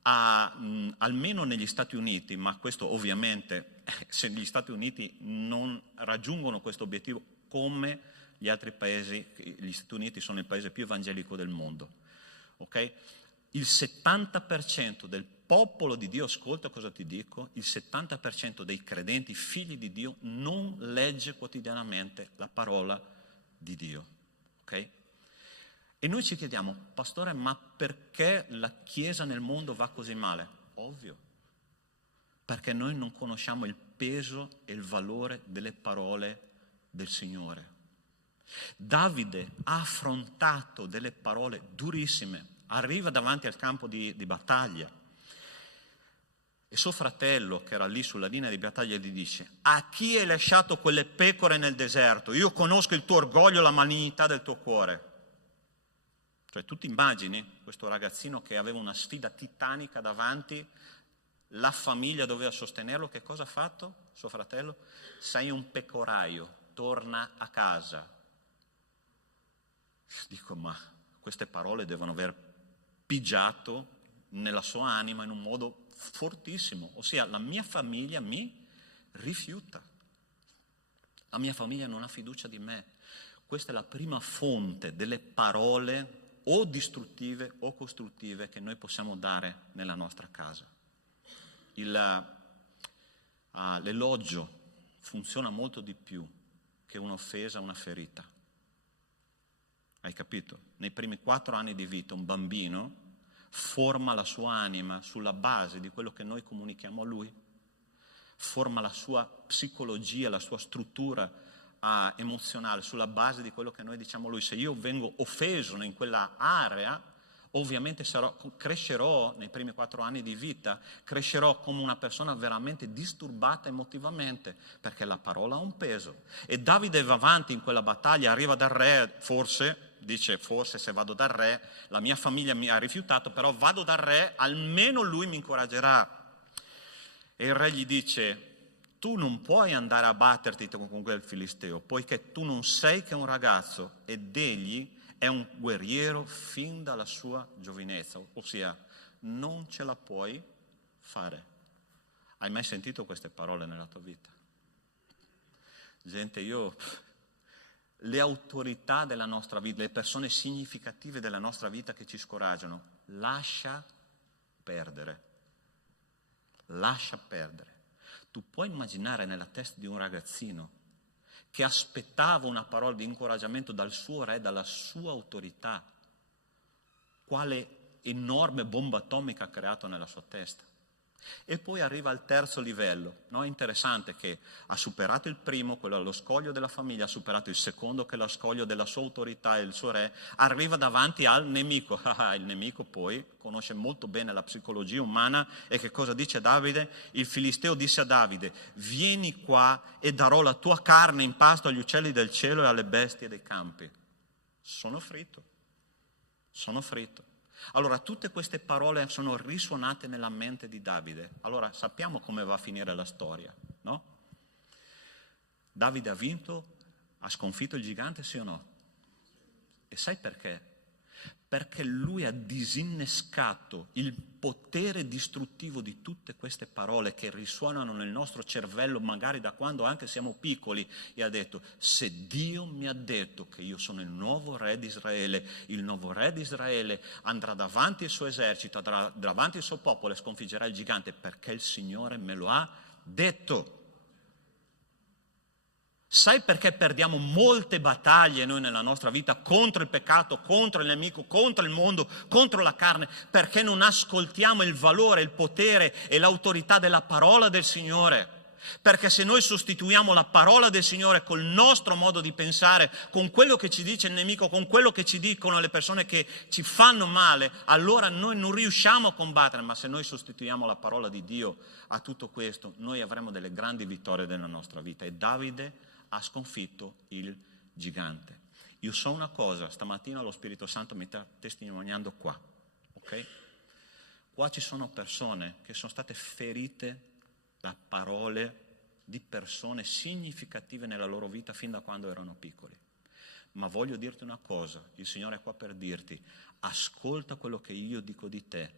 ha, almeno negli Stati Uniti, ma questo ovviamente, se gli Stati Uniti non raggiungono questo obiettivo come gli altri paesi, gli Stati Uniti sono il paese più evangelico del mondo, ok? Il 70% del popolo di Dio, ascolta cosa ti dico, il 70% dei credenti, figli di Dio, non legge quotidianamente la parola di Dio, ok? E noi ci chiediamo, pastore, ma perché la Chiesa nel mondo va così male? Ovvio, perché noi non conosciamo il peso e il valore delle parole del Signore. Davide ha affrontato delle parole durissime. Arriva davanti al campo di battaglia e suo fratello, che era lì sulla linea di battaglia, gli dice: a chi hai lasciato quelle pecore nel deserto? Io conosco il tuo orgoglio, la malignità del tuo cuore. Cioè tu ti immagini questo ragazzino che aveva una sfida titanica davanti, la famiglia doveva sostenerlo, che cosa ha fatto suo fratello? Sei un pecoraio, torna a casa. Dico, ma queste parole devono aver pigiato nella sua anima in un modo fortissimo, ossia la mia famiglia mi rifiuta, la mia famiglia non ha fiducia di me. Questa è la prima fonte delle parole o distruttive o costruttive che noi possiamo dare nella nostra casa. L'elogio funziona molto di più che un'offesa, una ferita. Hai capito? Nei primi 4 anni di vita un bambino forma la sua anima sulla base di quello che noi comunichiamo a lui, forma la sua psicologia, la sua struttura emozionale sulla base di quello che noi diciamo a lui. Se io vengo offeso in quella area, ovviamente crescerò nei primi 4 anni di vita, crescerò come una persona veramente disturbata emotivamente, perché la parola ha un peso. E Davide va avanti in quella battaglia, arriva dal re, forse se vado dal re, la mia famiglia mi ha rifiutato, però vado dal re, almeno lui mi incoraggerà. E il re gli dice: tu non puoi andare a batterti con quel filisteo, poiché tu non sei che un ragazzo ed egli è un guerriero fin dalla sua giovinezza, ossia non ce la puoi fare. Hai mai sentito queste parole nella tua vita? Gente, le autorità della nostra vita, le persone significative della nostra vita che ci scoraggiano, lascia perdere. Lascia perdere. Tu puoi immaginare nella testa di un ragazzino che aspettava una parola di incoraggiamento dal suo re, dalla sua autorità, quale enorme bomba atomica ha creato nella sua testa. E poi arriva al terzo livello, no? È interessante che ha superato il primo, quello allo scoglio della famiglia, ha superato il secondo, che è lo scoglio della sua autorità e il suo re, arriva davanti al nemico. Il nemico poi conosce molto bene la psicologia umana, e che cosa dice Davide? Il filisteo disse a Davide: vieni qua e darò la tua carne in pasto agli uccelli del cielo e alle bestie dei campi. Sono fritto. Allora tutte queste parole sono risuonate nella mente di Davide. Allora sappiamo come va a finire la storia, no? Davide ha vinto, ha sconfitto il gigante, sì o no? E sai perché? Perché lui ha disinnescato il potere distruttivo di tutte queste parole che risuonano nel nostro cervello magari da quando anche siamo piccoli, e ha detto: se Dio mi ha detto che io sono il nuovo re di Israele, il nuovo re di Israele andrà davanti al suo esercito, andrà davanti al suo popolo e sconfiggerà il gigante, perché il Signore me lo ha detto. Sai perché perdiamo molte battaglie noi nella nostra vita contro il peccato, contro il nemico, contro il mondo, contro la carne? Perché non ascoltiamo il valore, il potere e l'autorità della parola del Signore. Perché se noi sostituiamo la parola del Signore col nostro modo di pensare, con quello che ci dice il nemico, con quello che ci dicono le persone che ci fanno male, allora noi non riusciamo a combattere. Ma se noi sostituiamo la parola di Dio a tutto questo, noi avremo delle grandi vittorie nella nostra vita. E Davide ha sconfitto il gigante. Io so una cosa, stamattina lo Spirito Santo mi sta testimoniando qua, ok? Qua ci sono persone che sono state ferite da parole di persone significative nella loro vita fin da quando erano piccoli. Ma voglio dirti una cosa, il Signore è qua per dirti: ascolta quello che io dico di te,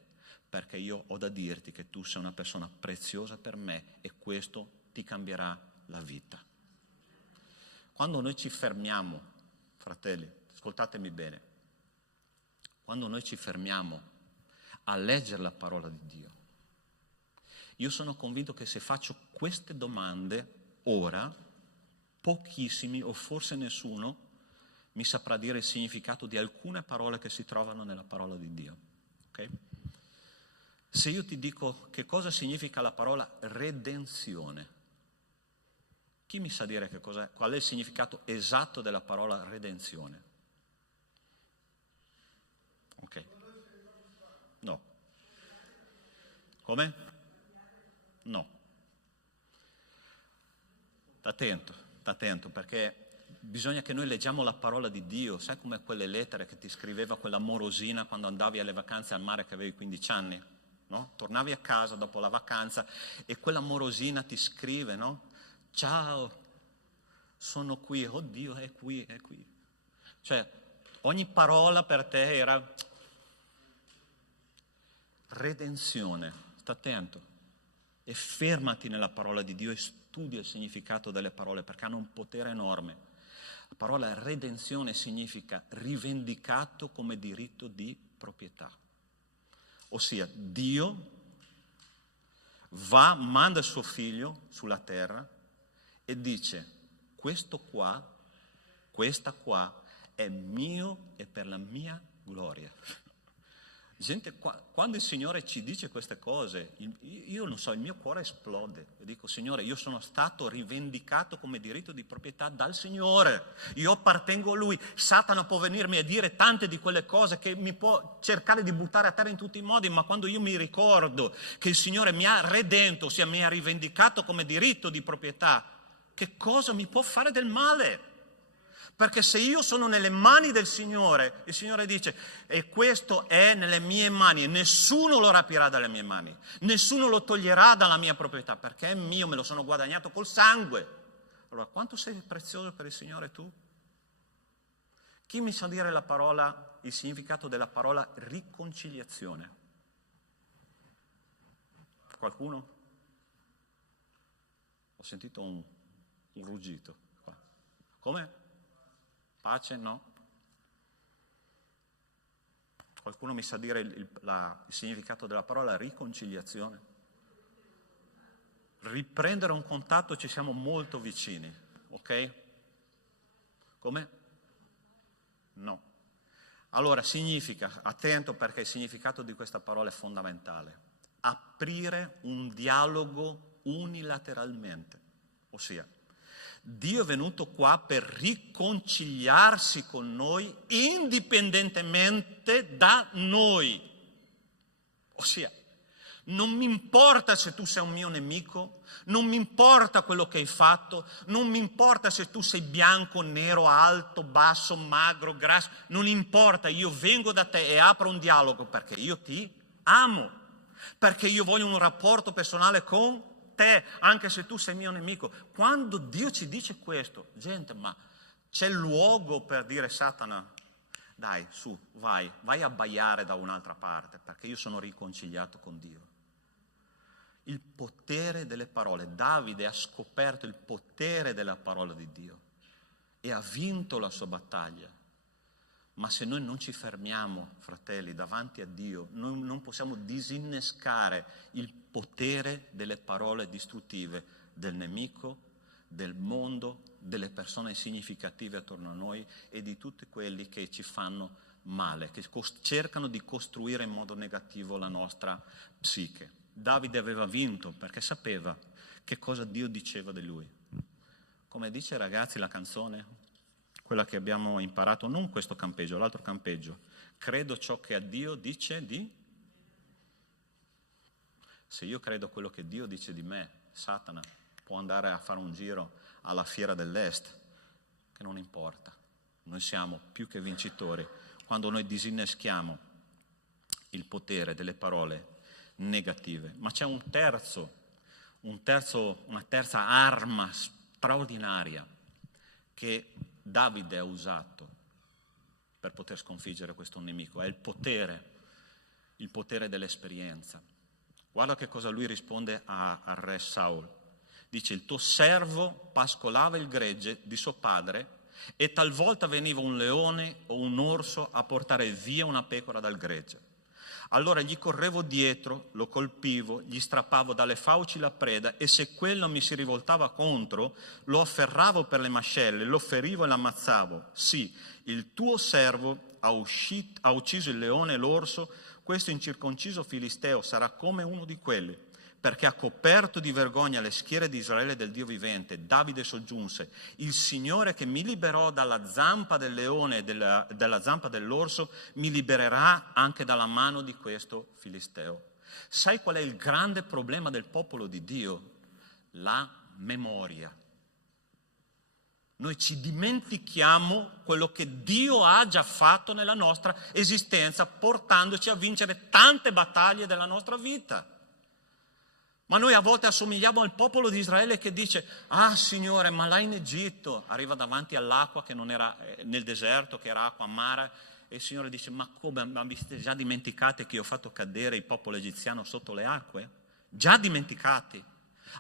perché io ho da dirti che tu sei una persona preziosa per me e questo ti cambierà la vita. Quando noi ci fermiamo, fratelli, ascoltatemi bene, quando noi ci fermiamo a leggere la parola di Dio, io sono convinto che se faccio queste domande ora, pochissimi o forse nessuno mi saprà dire il significato di alcune parole che si trovano nella parola di Dio. Okay? Se io ti dico che cosa significa la parola redenzione, chi mi sa dire che cos'è? Qual è il significato esatto della parola redenzione? Ok. No. Come? No. Sta attento, perché bisogna che noi leggiamo la parola di Dio. Sai come quelle lettere che ti scriveva quella morosina quando andavi alle vacanze al mare che avevi 15 anni? No? Tornavi a casa dopo la vacanza e quella morosina ti scrive, no? Ciao, sono qui, oddio, è qui. Cioè, ogni parola per te era redenzione. Sta attento e fermati nella parola di Dio e studia il significato delle parole, perché hanno un potere enorme. La parola redenzione significa rivendicato come diritto di proprietà. Ossia, Dio manda il suo figlio sulla terra e dice: questo qua, questa qua è mio e per la mia gloria. Gente, quando il Signore ci dice queste cose, io non so, il mio cuore esplode. Io dico: Signore, io sono stato rivendicato come diritto di proprietà dal Signore. Io appartengo a Lui. Satana può venirmi a dire tante di quelle cose che mi può cercare di buttare a terra in tutti i modi, ma quando io mi ricordo che il Signore mi ha redento, ossia mi ha rivendicato come diritto di proprietà, che cosa mi può fare del male? Perché se io sono nelle mani del Signore, il Signore dice: e questo è nelle mie mani e nessuno lo rapirà dalle mie mani, nessuno lo toglierà dalla mia proprietà, perché è mio, me lo sono guadagnato col sangue. Allora, quanto sei prezioso per il Signore tu? Chi mi sa dire il significato della parola riconciliazione? Qualcuno? Ho sentito un ruggito qua. Come? Pace? No? Qualcuno mi sa dire il significato della parola riconciliazione? Riprendere un contatto, ci siamo molto vicini, ok? Come? No. Allora significa, attento perché il significato di questa parola è fondamentale, aprire un dialogo unilateralmente, ossia Dio è venuto qua per riconciliarsi con noi indipendentemente da noi. Ossia, non mi importa se tu sei un mio nemico, non mi importa quello che hai fatto, non mi importa se tu sei bianco, nero, alto, basso, magro, grasso, non importa, io vengo da te e apro un dialogo perché io ti amo, perché io voglio un rapporto personale con te, anche se tu sei mio nemico. Quando Dio ci dice questo, gente, ma c'è luogo per dire: Satana, dai, su, vai a abbaiare da un'altra parte, perché io sono riconciliato con Dio. Il potere delle parole. Davide ha scoperto il potere della parola di Dio e ha vinto la sua battaglia. Ma se noi non ci fermiamo, fratelli, davanti a Dio, noi non possiamo disinnescare il potere delle parole distruttive del nemico, del mondo, delle persone significative attorno a noi e di tutti quelli che ci fanno male, che cercano di costruire in modo negativo la nostra psiche. Davide aveva vinto perché sapeva che cosa Dio diceva di lui. Come dice, ragazzi, la canzone, quella che abbiamo imparato, non questo campeggio, l'altro campeggio. Credo ciò che a Dio dice di... Se io credo quello che Dio dice di me, Satana può andare a fare un giro alla fiera dell'Est, che non importa. Noi siamo più che vincitori quando noi disinneschiamo il potere delle parole negative. Ma c'è una terza arma straordinaria che Davide ha usato per poter sconfiggere questo nemico, è il potere dell'esperienza. Guarda che cosa lui risponde al re Saul. Dice: il tuo servo pascolava il gregge di suo padre e talvolta veniva un leone o un orso a portare via una pecora dal gregge. Allora gli correvo dietro, lo colpivo, gli strappavo dalle fauci la preda e se quello mi si rivoltava contro, lo afferravo per le mascelle, lo ferivo e l'ammazzavo. Sì, il tuo servo ha ucciso il leone e l'orso, questo incirconciso filisteo sarà come uno di quelli, perché ha coperto di vergogna le schiere di Israele del Dio vivente. Davide soggiunse: il Signore che mi liberò dalla zampa del leone e dalla zampa dell'orso mi libererà anche dalla mano di questo filisteo. Sai qual è il grande problema del popolo di Dio? La memoria. Noi ci dimentichiamo quello che Dio ha già fatto nella nostra esistenza, portandoci a vincere tante battaglie della nostra vita. Ma noi a volte assomigliamo al popolo di Israele che dice: ah Signore, ma là in Egitto, arriva davanti all'acqua che non era nel deserto, che era acqua amara, e il Signore dice: ma come, ma vi siete già dimenticati che io ho fatto cadere il popolo egiziano sotto le acque? Già dimenticati?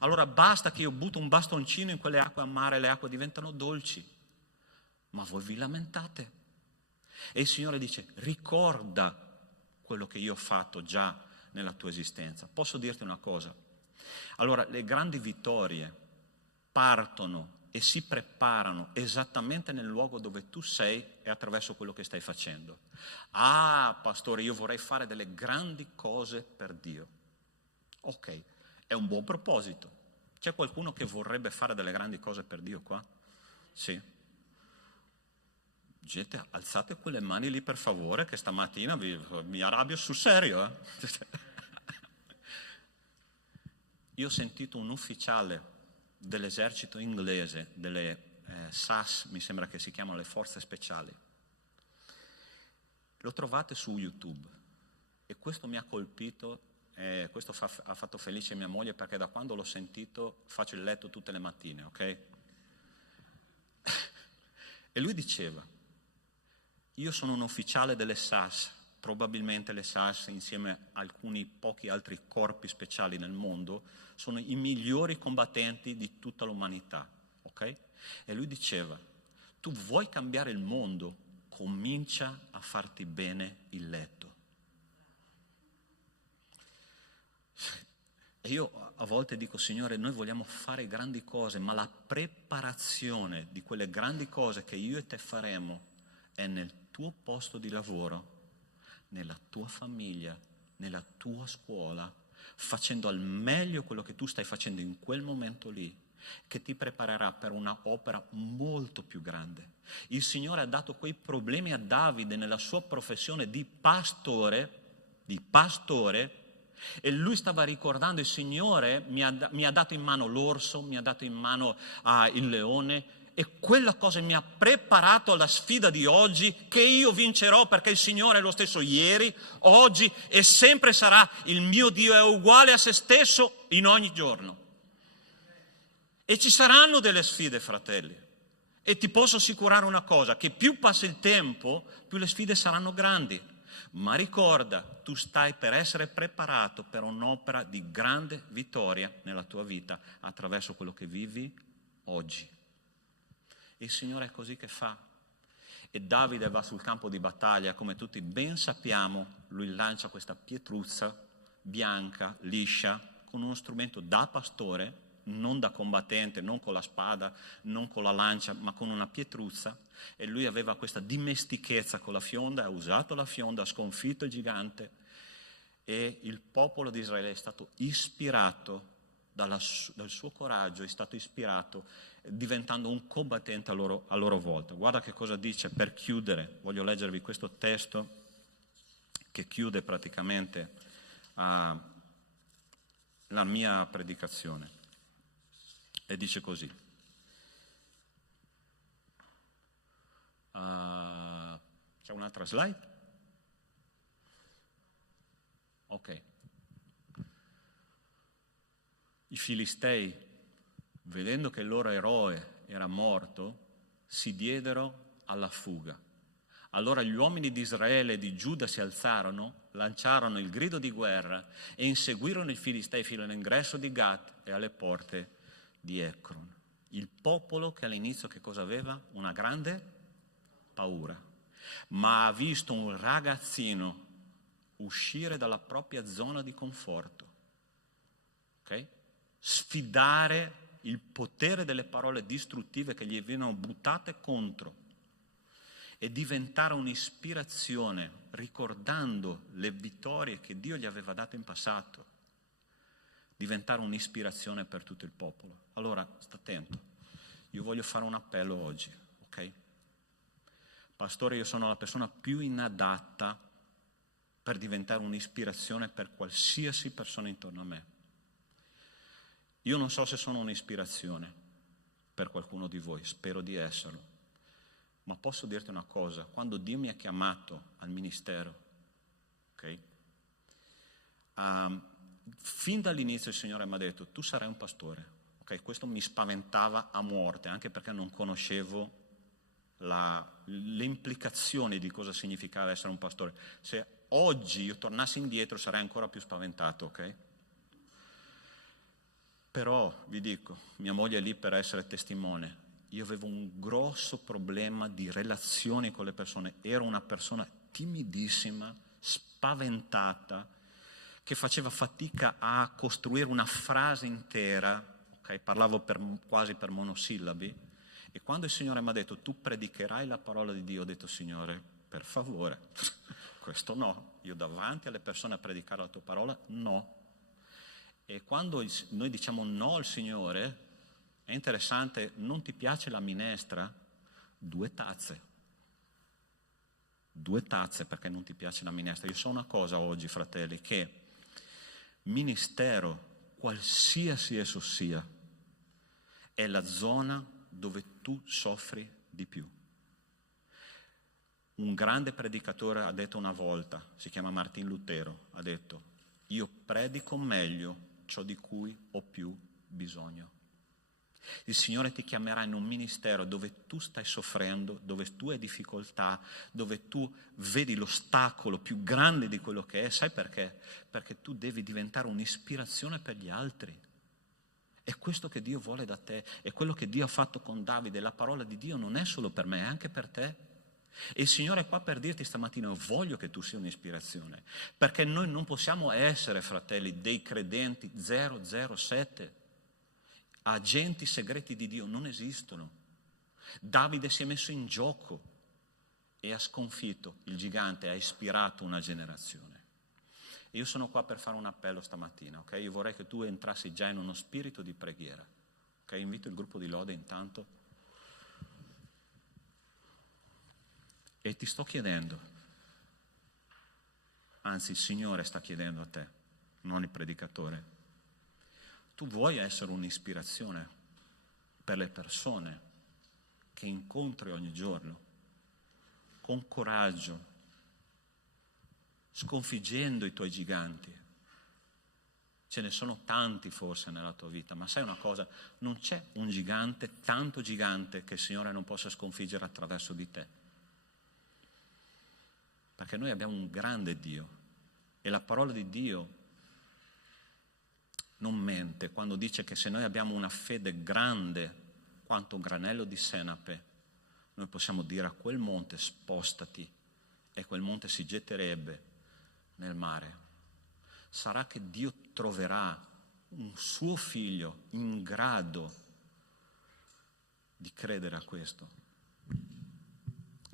Allora basta che io butto un bastoncino in quelle acque amare e le acque diventano dolci. Ma voi vi lamentate. E il Signore dice: ricorda quello che io ho fatto già nella tua esistenza. Posso dirti una cosa? Allora, le grandi vittorie partono e si preparano esattamente nel luogo dove tu sei e attraverso quello che stai facendo. Ah, pastore, io vorrei fare delle grandi cose per Dio. Ok, è un buon proposito. C'è qualcuno che vorrebbe fare delle grandi cose per Dio qua? Sì. Gente, alzate quelle mani lì per favore, che stamattina mi arrabbio sul serio. Io ho sentito un ufficiale dell'esercito inglese, delle SAS, mi sembra che si chiamano le forze speciali. Lo trovate su YouTube e questo mi ha colpito. Questo ha fatto felice mia moglie, perché da quando l'ho sentito faccio il letto tutte le mattine, ok? E lui diceva: io sono un ufficiale delle SAS, probabilmente le SAS insieme a alcuni pochi altri corpi speciali nel mondo sono i migliori combattenti di tutta l'umanità, ok? E lui diceva: tu vuoi cambiare il mondo, comincia a farti bene il letto. E io a volte dico: Signore, noi vogliamo fare grandi cose, ma la preparazione di quelle grandi cose che io e te faremo è nel tuo posto di lavoro, nella tua famiglia, nella tua scuola, facendo al meglio quello che tu stai facendo in quel momento lì, che ti preparerà per una opera molto più grande. Il Signore ha dato quei problemi a Davide nella sua professione di pastore, e lui stava ricordando: il Signore mi ha dato in mano l'orso, mi ha dato in mano il leone, e quella cosa mi ha preparato alla sfida di oggi, che io vincerò, perché il Signore è lo stesso ieri, oggi e sempre sarà. Il mio Dio è uguale a se stesso in ogni giorno. E ci saranno delle sfide, fratelli, e ti posso assicurare una cosa, che più passa il tempo, più le sfide saranno grandi. Ma ricorda, tu stai per essere preparato per un'opera di grande vittoria nella tua vita attraverso quello che vivi oggi. Il Signore è così che fa. E Davide va sul campo di battaglia, come tutti ben sappiamo. Lui lancia questa pietruzza bianca, liscia, con uno strumento da pastore, non da combattente, non con la spada, non con la lancia, ma con una pietruzza. E lui aveva questa dimestichezza con la fionda, ha usato la fionda, ha sconfitto il gigante, e il popolo di Israele è stato ispirato dal suo coraggio, è stato ispirato diventando un combattente a loro volta. Guarda che cosa dice per chiudere. Voglio leggervi questo testo che chiude praticamente la mia predicazione. E dice così: c'è un'altra slide? Ok. I Filistei, vedendo che il loro eroe era morto, si diedero alla fuga. Allora gli uomini di Israele e di Giuda si alzarono, lanciarono il grido di guerra e inseguirono i Filistei fino all'ingresso di Gat e alle porte di Ecron. Il popolo che all'inizio che cosa aveva? Una grande paura, ma ha visto un ragazzino uscire dalla propria zona di conforto, ok? Sfidare il potere delle parole distruttive che gli venivano buttate contro e diventare un'ispirazione, ricordando le vittorie che Dio gli aveva dato in passato, diventare un'ispirazione per tutto il popolo. Allora, sta attento, io voglio fare un appello oggi, ok? Pastore, io sono la persona più inadatta per diventare un'ispirazione per qualsiasi persona intorno a me. Io non so se sono un'ispirazione, per qualcuno di voi, spero di esserlo. Ma posso dirti una cosa, quando Dio mi ha chiamato al ministero, ok? Fin dall'inizio il Signore mi ha detto, tu sarai un pastore. Okay, questo mi spaventava a morte, anche perché non conoscevo le implicazioni di cosa significava essere un pastore. Se oggi io tornassi indietro sarei ancora più spaventato, ok? Però vi dico, mia moglie è lì per essere testimone. Io avevo un grosso problema di relazioni con le persone. Ero una persona timidissima, spaventata, che faceva fatica a costruire una frase intera. Parlavo quasi per monosillabi, e quando il Signore mi ha detto tu predicherai la parola di Dio, ho detto Signore, per favore, questo no, io davanti alle persone a predicare la tua parola, no. E quando noi diciamo no al Signore, è interessante, non ti piace la minestra? 2 tazze, perché non ti piace la minestra. Io so una cosa oggi, fratelli, che ministero, qualsiasi esso sia, è la zona dove tu soffri di più. Un grande predicatore ha detto una volta, si chiama Martin Lutero, ha detto, io predico meglio ciò di cui ho più bisogno. Il Signore ti chiamerà in un ministero dove tu stai soffrendo, dove tu hai difficoltà, dove tu vedi l'ostacolo più grande di quello che è. Sai perché? Perché tu devi diventare un'ispirazione per gli altri. È questo che Dio vuole da te, è quello che Dio ha fatto con Davide. La parola di Dio non è solo per me, è anche per te. E il Signore è qua per dirti stamattina, voglio che tu sia un'ispirazione, perché noi non possiamo essere, fratelli, dei credenti 007. Agenti segreti di Dio non esistono. Davide si è messo in gioco e ha sconfitto il gigante, ha ispirato una generazione. Io sono qua per fare un appello stamattina, ok? Io vorrei che tu entrassi già in uno spirito di preghiera, ok? Invito il gruppo di lode intanto. E ti sto chiedendo, anzi il Signore sta chiedendo a te, non il predicatore, tu vuoi essere un'ispirazione per le persone che incontri ogni giorno, con coraggio, sconfiggendo i tuoi giganti. Ce ne sono tanti forse nella tua vita, ma sai una cosa? Non c'è un gigante, tanto gigante, che il Signore non possa sconfiggere attraverso di te. Perché noi abbiamo un grande Dio e la parola di Dio non mente quando dice che se noi abbiamo una fede grande quanto un granello di senape, noi possiamo dire a quel monte spostati e quel monte si getterebbe nel mare. Sarà che Dio troverà un suo figlio in grado di credere a questo.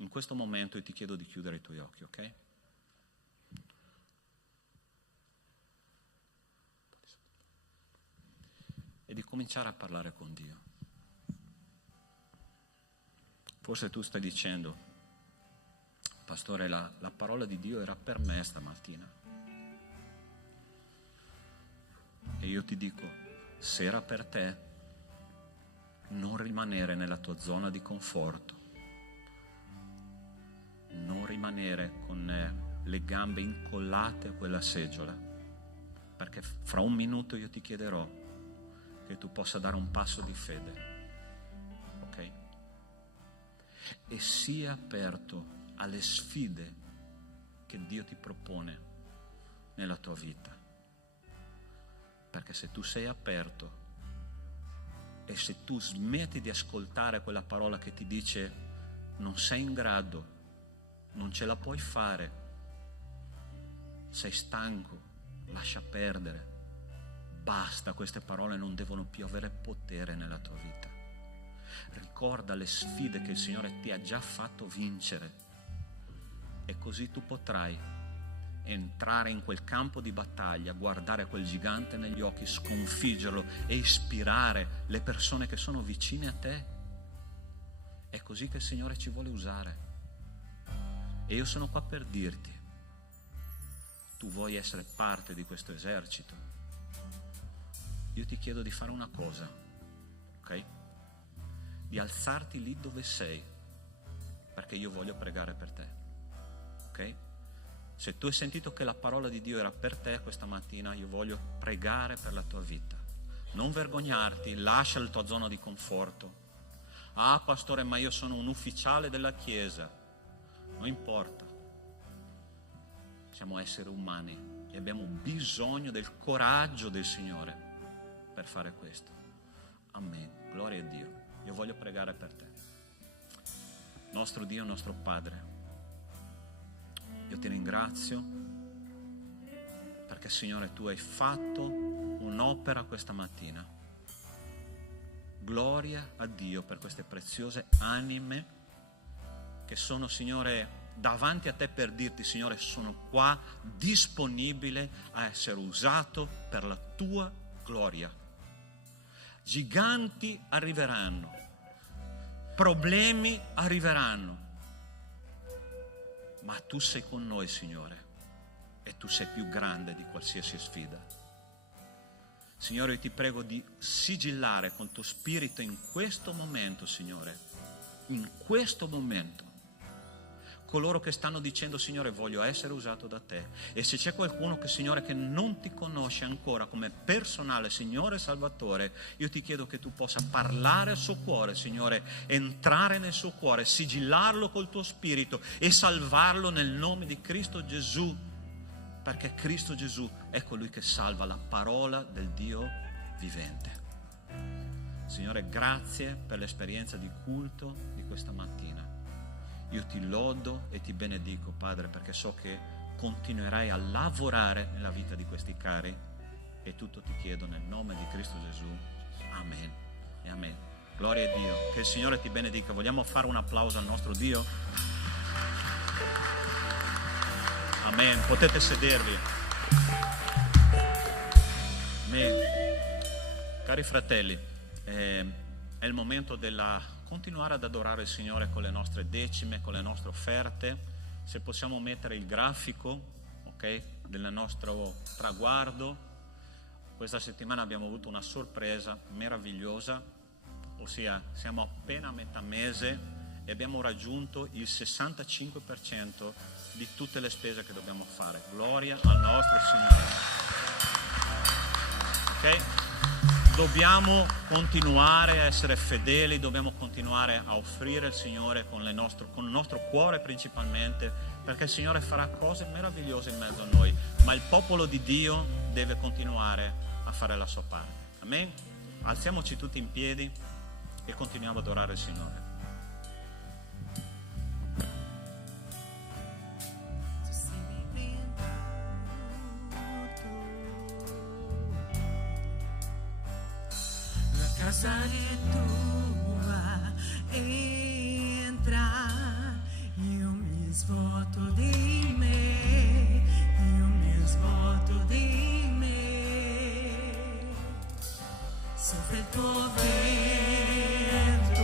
In questo momento io ti chiedo di chiudere i tuoi occhi, ok? E di cominciare a parlare con Dio. Forse tu stai dicendo, Pastore, la parola di Dio era per me stamattina. E io ti dico, se era per te, non rimanere nella tua zona di conforto, non rimanere con le gambe incollate a quella seggiola, perché fra un minuto io ti chiederò che tu possa dare un passo di fede, ok? E sia aperto alle sfide che Dio ti propone nella tua vita, perché se tu sei aperto e se tu smetti di ascoltare quella parola che ti dice non sei in grado, non ce la puoi fare, sei stanco, lascia perdere, basta, queste parole non devono più avere potere nella tua vita. Ricorda le sfide che il Signore ti ha già fatto vincere e così tu potrai entrare in quel campo di battaglia, guardare quel gigante negli occhi, sconfiggerlo e ispirare le persone che sono vicine a te. È così che il Signore ci vuole usare. E io sono qua per dirti, tu vuoi essere parte di questo esercito? Io ti chiedo di fare una cosa, ok? di alzarti lì dove sei, perché io voglio pregare per te, ok? Se tu hai sentito che la parola di Dio era per te questa mattina, io voglio pregare per la tua vita. Non vergognarti, lascia la tua zona di conforto. Ah, pastore, ma io sono un ufficiale della Chiesa. Non importa. Siamo esseri umani e abbiamo bisogno del coraggio del Signore per fare questo. Amen. Gloria a Dio. Io voglio pregare per te. Nostro Dio, nostro Padre, io ti ringrazio perché, Signore, tu hai fatto un'opera questa mattina. Gloria a Dio per queste preziose anime che sono, Signore, davanti a te per dirti: Signore, sono qua disponibile a essere usato per la tua gloria. Giganti arriveranno, problemi arriveranno, ma tu sei con noi, Signore, e tu sei più grande di qualsiasi sfida. Signore, io ti prego di sigillare con tuo spirito in questo momento, Signore, in questo momento, coloro che stanno dicendo: Signore, voglio essere usato da te. E se c'è qualcuno che, Signore, che non ti conosce ancora come personale Signore e Salvatore, io ti chiedo che tu possa parlare al suo cuore, Signore, entrare nel suo cuore, sigillarlo col tuo spirito e salvarlo nel nome di Cristo Gesù, perché Cristo Gesù è colui che salva, la parola del Dio vivente. Signore, grazie per l'esperienza di culto di questa mattina. Io ti lodo e ti benedico, Padre, perché so che continuerai a lavorare nella vita di questi cari, e tutto ti chiedo nel nome di Cristo Gesù. Amen e amen. Gloria a Dio. Che il Signore ti benedica. Vogliamo fare un applauso al nostro Dio? Amen. Potete sedervi. Amen. Cari fratelli, è il momento della continuare ad adorare il Signore con le nostre decime, con le nostre offerte. Se possiamo mettere il grafico, ok, del nostro traguardo. Questa settimana abbiamo avuto una sorpresa meravigliosa, ossia siamo appena a metà mese e abbiamo raggiunto il 65% di tutte le spese che dobbiamo fare. Gloria al nostro Signore. Ok? Dobbiamo continuare a essere fedeli, dobbiamo continuare a offrire al Signore con il nostro cuore principalmente, perché il Signore farà cose meravigliose in mezzo a noi, ma il popolo di Dio deve continuare a fare la sua parte. Amen? Alziamoci tutti in piedi e continuiamo ad adorare il Signore. Casa è tua, entra, io mi svuoto di me, io mi svuoto di me, soffia il tuo vento,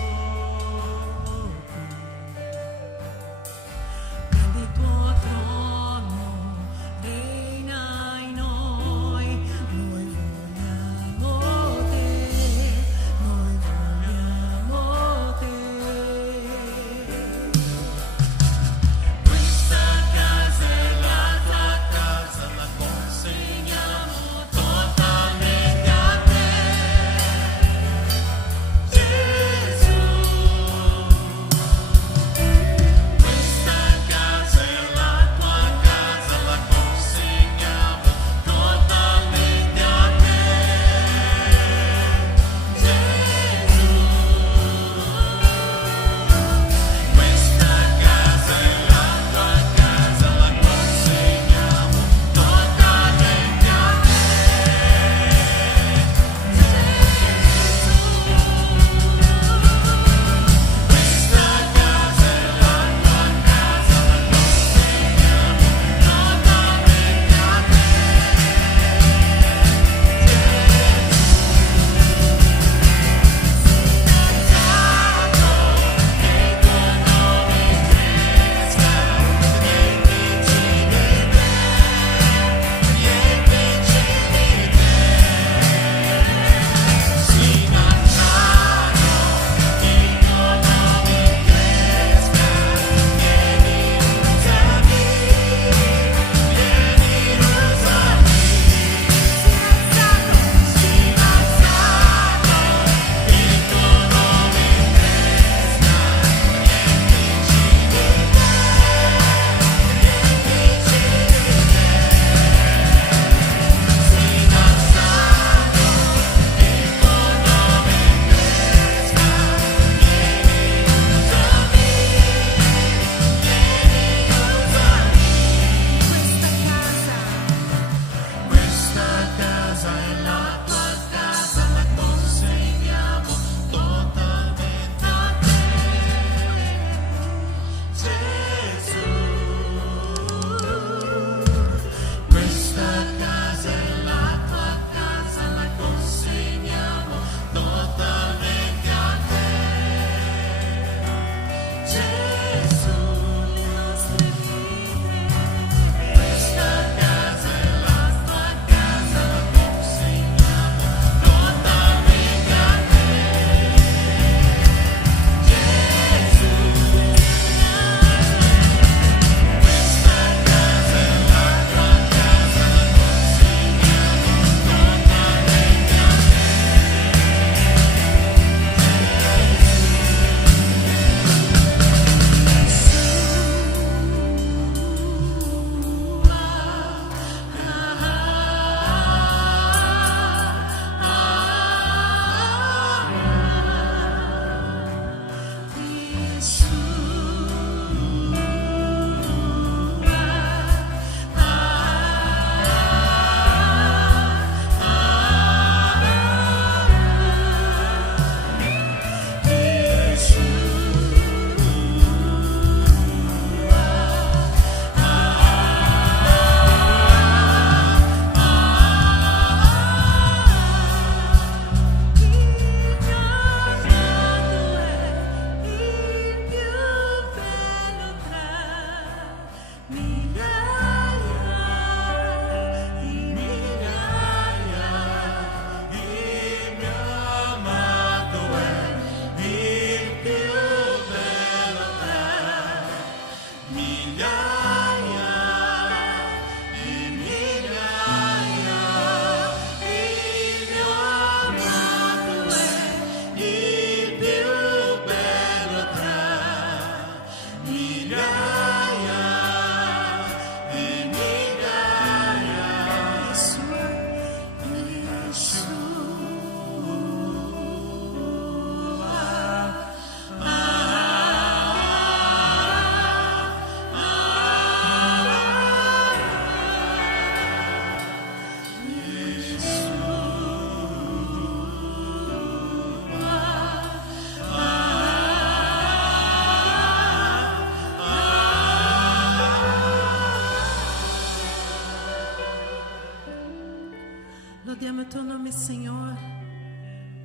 il tuo nome, Signore,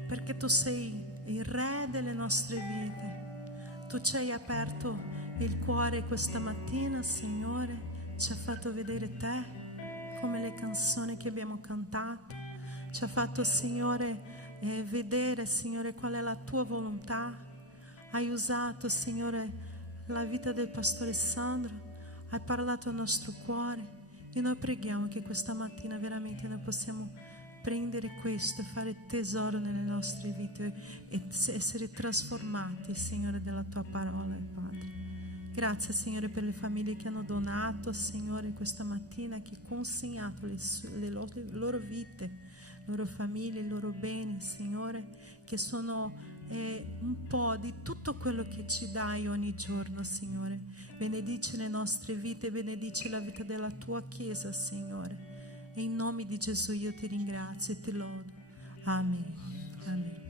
perché tu sei il Re delle nostre vite. Tu ci hai aperto il cuore questa mattina, Signore, ci hai fatto vedere te come le canzoni che abbiamo cantato, ci ha fatto, Signore, vedere, Signore, qual è la tua volontà. Hai usato, Signore, la vita del pastore Sandro, hai parlato al nostro cuore e noi preghiamo che questa mattina veramente noi possiamo prendere questo e fare tesoro nelle nostre vite e essere trasformati, Signore, dalla tua parola, Padre. Grazie, Signore, per le famiglie che hanno donato, Signore, questa mattina, che hanno consegnato le loro vite, le loro famiglie, i loro beni, Signore, che sono un po' di tutto quello che ci dai ogni giorno, Signore. Benedici le nostre vite, benedici la vita della tua Chiesa, Signore. E in nome di Gesù io ti ringrazio e ti lodo. Amen. Amen.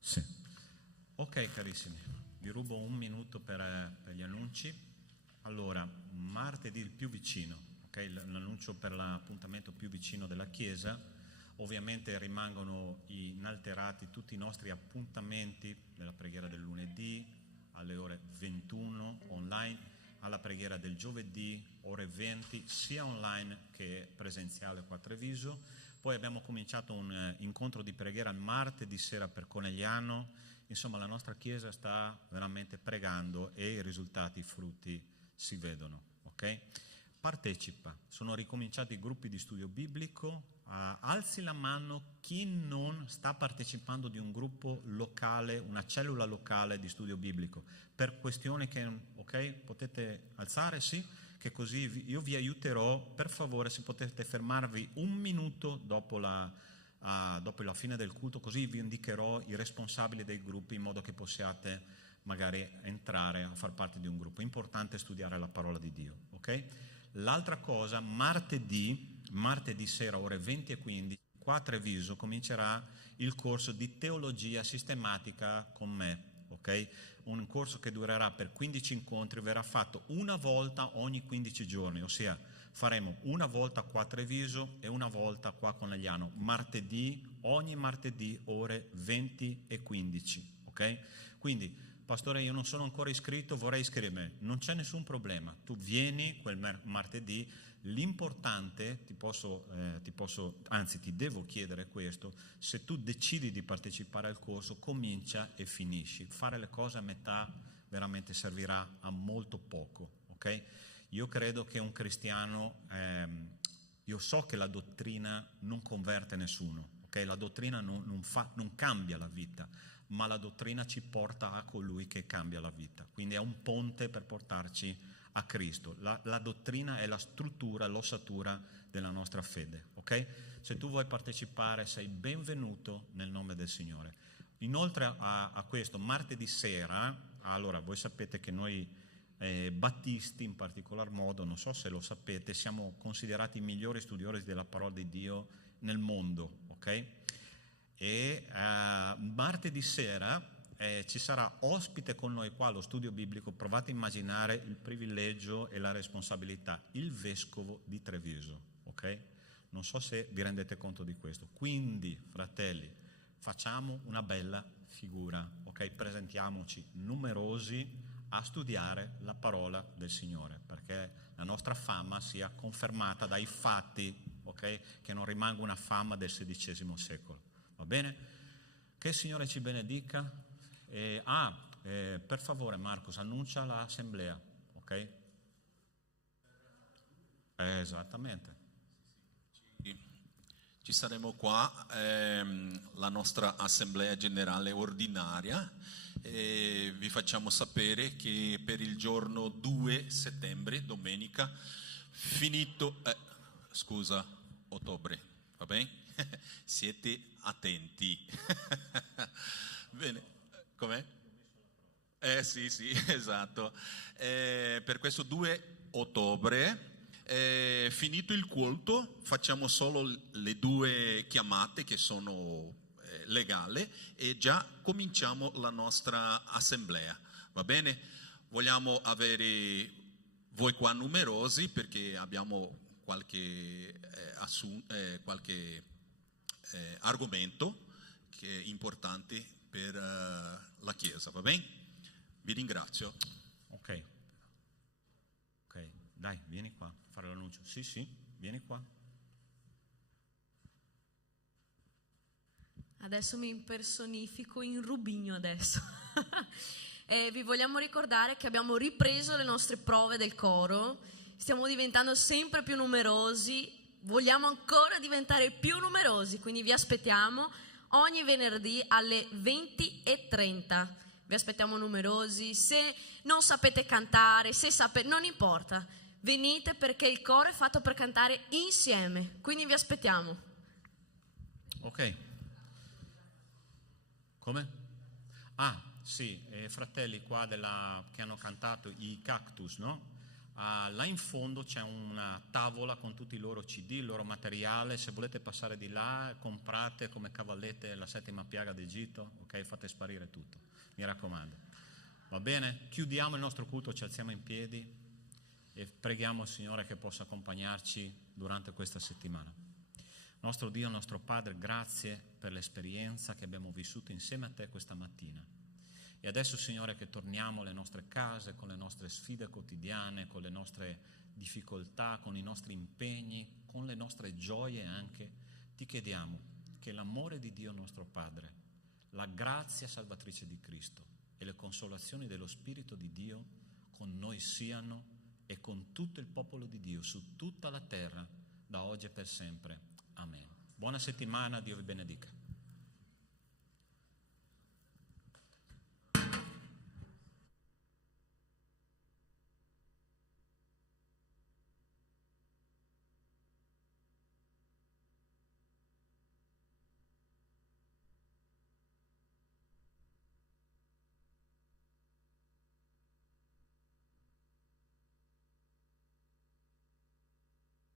Sì. Ok, carissimi, vi rubo un minuto per gli annunci. Allora, martedì il più vicino, ok, l'annuncio per l'appuntamento più vicino della Chiesa. Ovviamente rimangono inalterati tutti i nostri appuntamenti della preghiera del lunedì alle ore 21 online, alla preghiera del giovedì ore 20 sia online che presenziale qua a Treviso. Poi abbiamo cominciato un incontro di preghiera il martedì sera per Conegliano. Insomma, la nostra Chiesa sta veramente pregando e i risultati, i frutti si vedono, ok? Partecipa, sono ricominciati i gruppi di studio biblico. Alzi la mano chi non sta partecipando di un gruppo locale, una cellula locale di studio biblico, per questioni che, ok, potete alzare, sì, che così io vi aiuterò. Per favore, se potete fermarvi un minuto dopo la fine del culto, così vi indicherò i responsabili dei gruppi in modo che possiate magari entrare a far parte di un gruppo. È importante studiare la parola di Dio, ok? L'altra cosa, martedì sera ore 20 e 15 qua a Treviso comincerà il corso di teologia sistematica con me, ok? Un corso che durerà per 15 incontri, verrà fatto una volta ogni 15 giorni, ossia faremo una volta qua a Treviso e una volta qua a Conegliano, ogni martedì ore 20 e 15, ok? Quindi, pastore, io non sono ancora iscritto, vorrei iscrivermi. Non c'è nessun problema, tu vieni quel martedì. L'importante, ti devo chiedere questo: se tu decidi di partecipare al corso, comincia e finisci. Fare le cose a metà veramente servirà a molto poco, ok? Io credo che un cristiano, io so che la dottrina non converte nessuno, ok? La dottrina non cambia la vita, ma la dottrina ci porta a colui che cambia la vita, quindi è un ponte per portarci a Cristo. La dottrina è la struttura, l'ossatura della nostra fede, ok? Se tu vuoi partecipare, sei benvenuto nel nome del Signore. Inoltre a questo, martedì sera, allora voi sapete che noi battisti in particolar modo, non so se lo sapete, siamo considerati i migliori studiosi della parola di Dio nel mondo, ok? E martedì sera ci sarà ospite con noi qua allo studio biblico. Provate a immaginare il privilegio e la responsabilità, il vescovo di Treviso, ok? Non so se vi rendete conto di questo. Quindi, fratelli, facciamo una bella figura, ok? Presentiamoci numerosi a studiare la parola del Signore, perché la nostra fama sia confermata dai fatti, ok? Che non rimanga una fama del XVI secolo, va bene? Che il Signore ci benedica. Per favore, Marcos, annuncia l'assemblea, ok? Esattamente. Ci saremo qua, la nostra assemblea generale ordinaria, e vi facciamo sapere che per il giorno 2 settembre, domenica, ottobre, va bene? Siete attenti. Bene. Com'è? Sì, esatto. Per questo 2 ottobre, finito il culto, facciamo solo le 2 chiamate che sono legale e già cominciamo la nostra assemblea, va bene? Vogliamo avere voi qua numerosi perché abbiamo qualche argomento che è importante per la Chiesa, va bene? Vi ringrazio. Ok, dai, vieni qua, fare l'annuncio. Sì, vieni qua. Adesso mi impersonifico in Rubigno adesso. Vi vogliamo ricordare che abbiamo ripreso le nostre prove del coro, stiamo diventando sempre più numerosi, vogliamo ancora diventare più numerosi, quindi vi aspettiamo ogni venerdì alle 20:30. Vi aspettiamo numerosi, se non sapete cantare, non importa, venite perché il coro è fatto per cantare insieme, quindi vi aspettiamo. Ok. Come? Sì, fratelli qua che hanno cantato i Cactus, no? Là in fondo c'è una tavola con tutti i loro CD, il loro materiale, se volete passare di là comprate come cavallette la 7ª piaga d'Egitto, ok? Fate sparire tutto, mi raccomando. Va bene? Chiudiamo il nostro culto, ci alziamo in piedi e preghiamo il Signore che possa accompagnarci durante questa settimana. Nostro Dio, nostro Padre, grazie per l'esperienza che abbiamo vissuto insieme a Te questa mattina. E adesso, Signore, che torniamo alle nostre case, con le nostre sfide quotidiane, con le nostre difficoltà, con i nostri impegni, con le nostre gioie anche, ti chiediamo che l'amore di Dio nostro Padre, la grazia salvatrice di Cristo e le consolazioni dello Spirito di Dio con noi siano e con tutto il popolo di Dio su tutta la terra, da oggi e per sempre. Amen. Buona settimana, Dio vi benedica.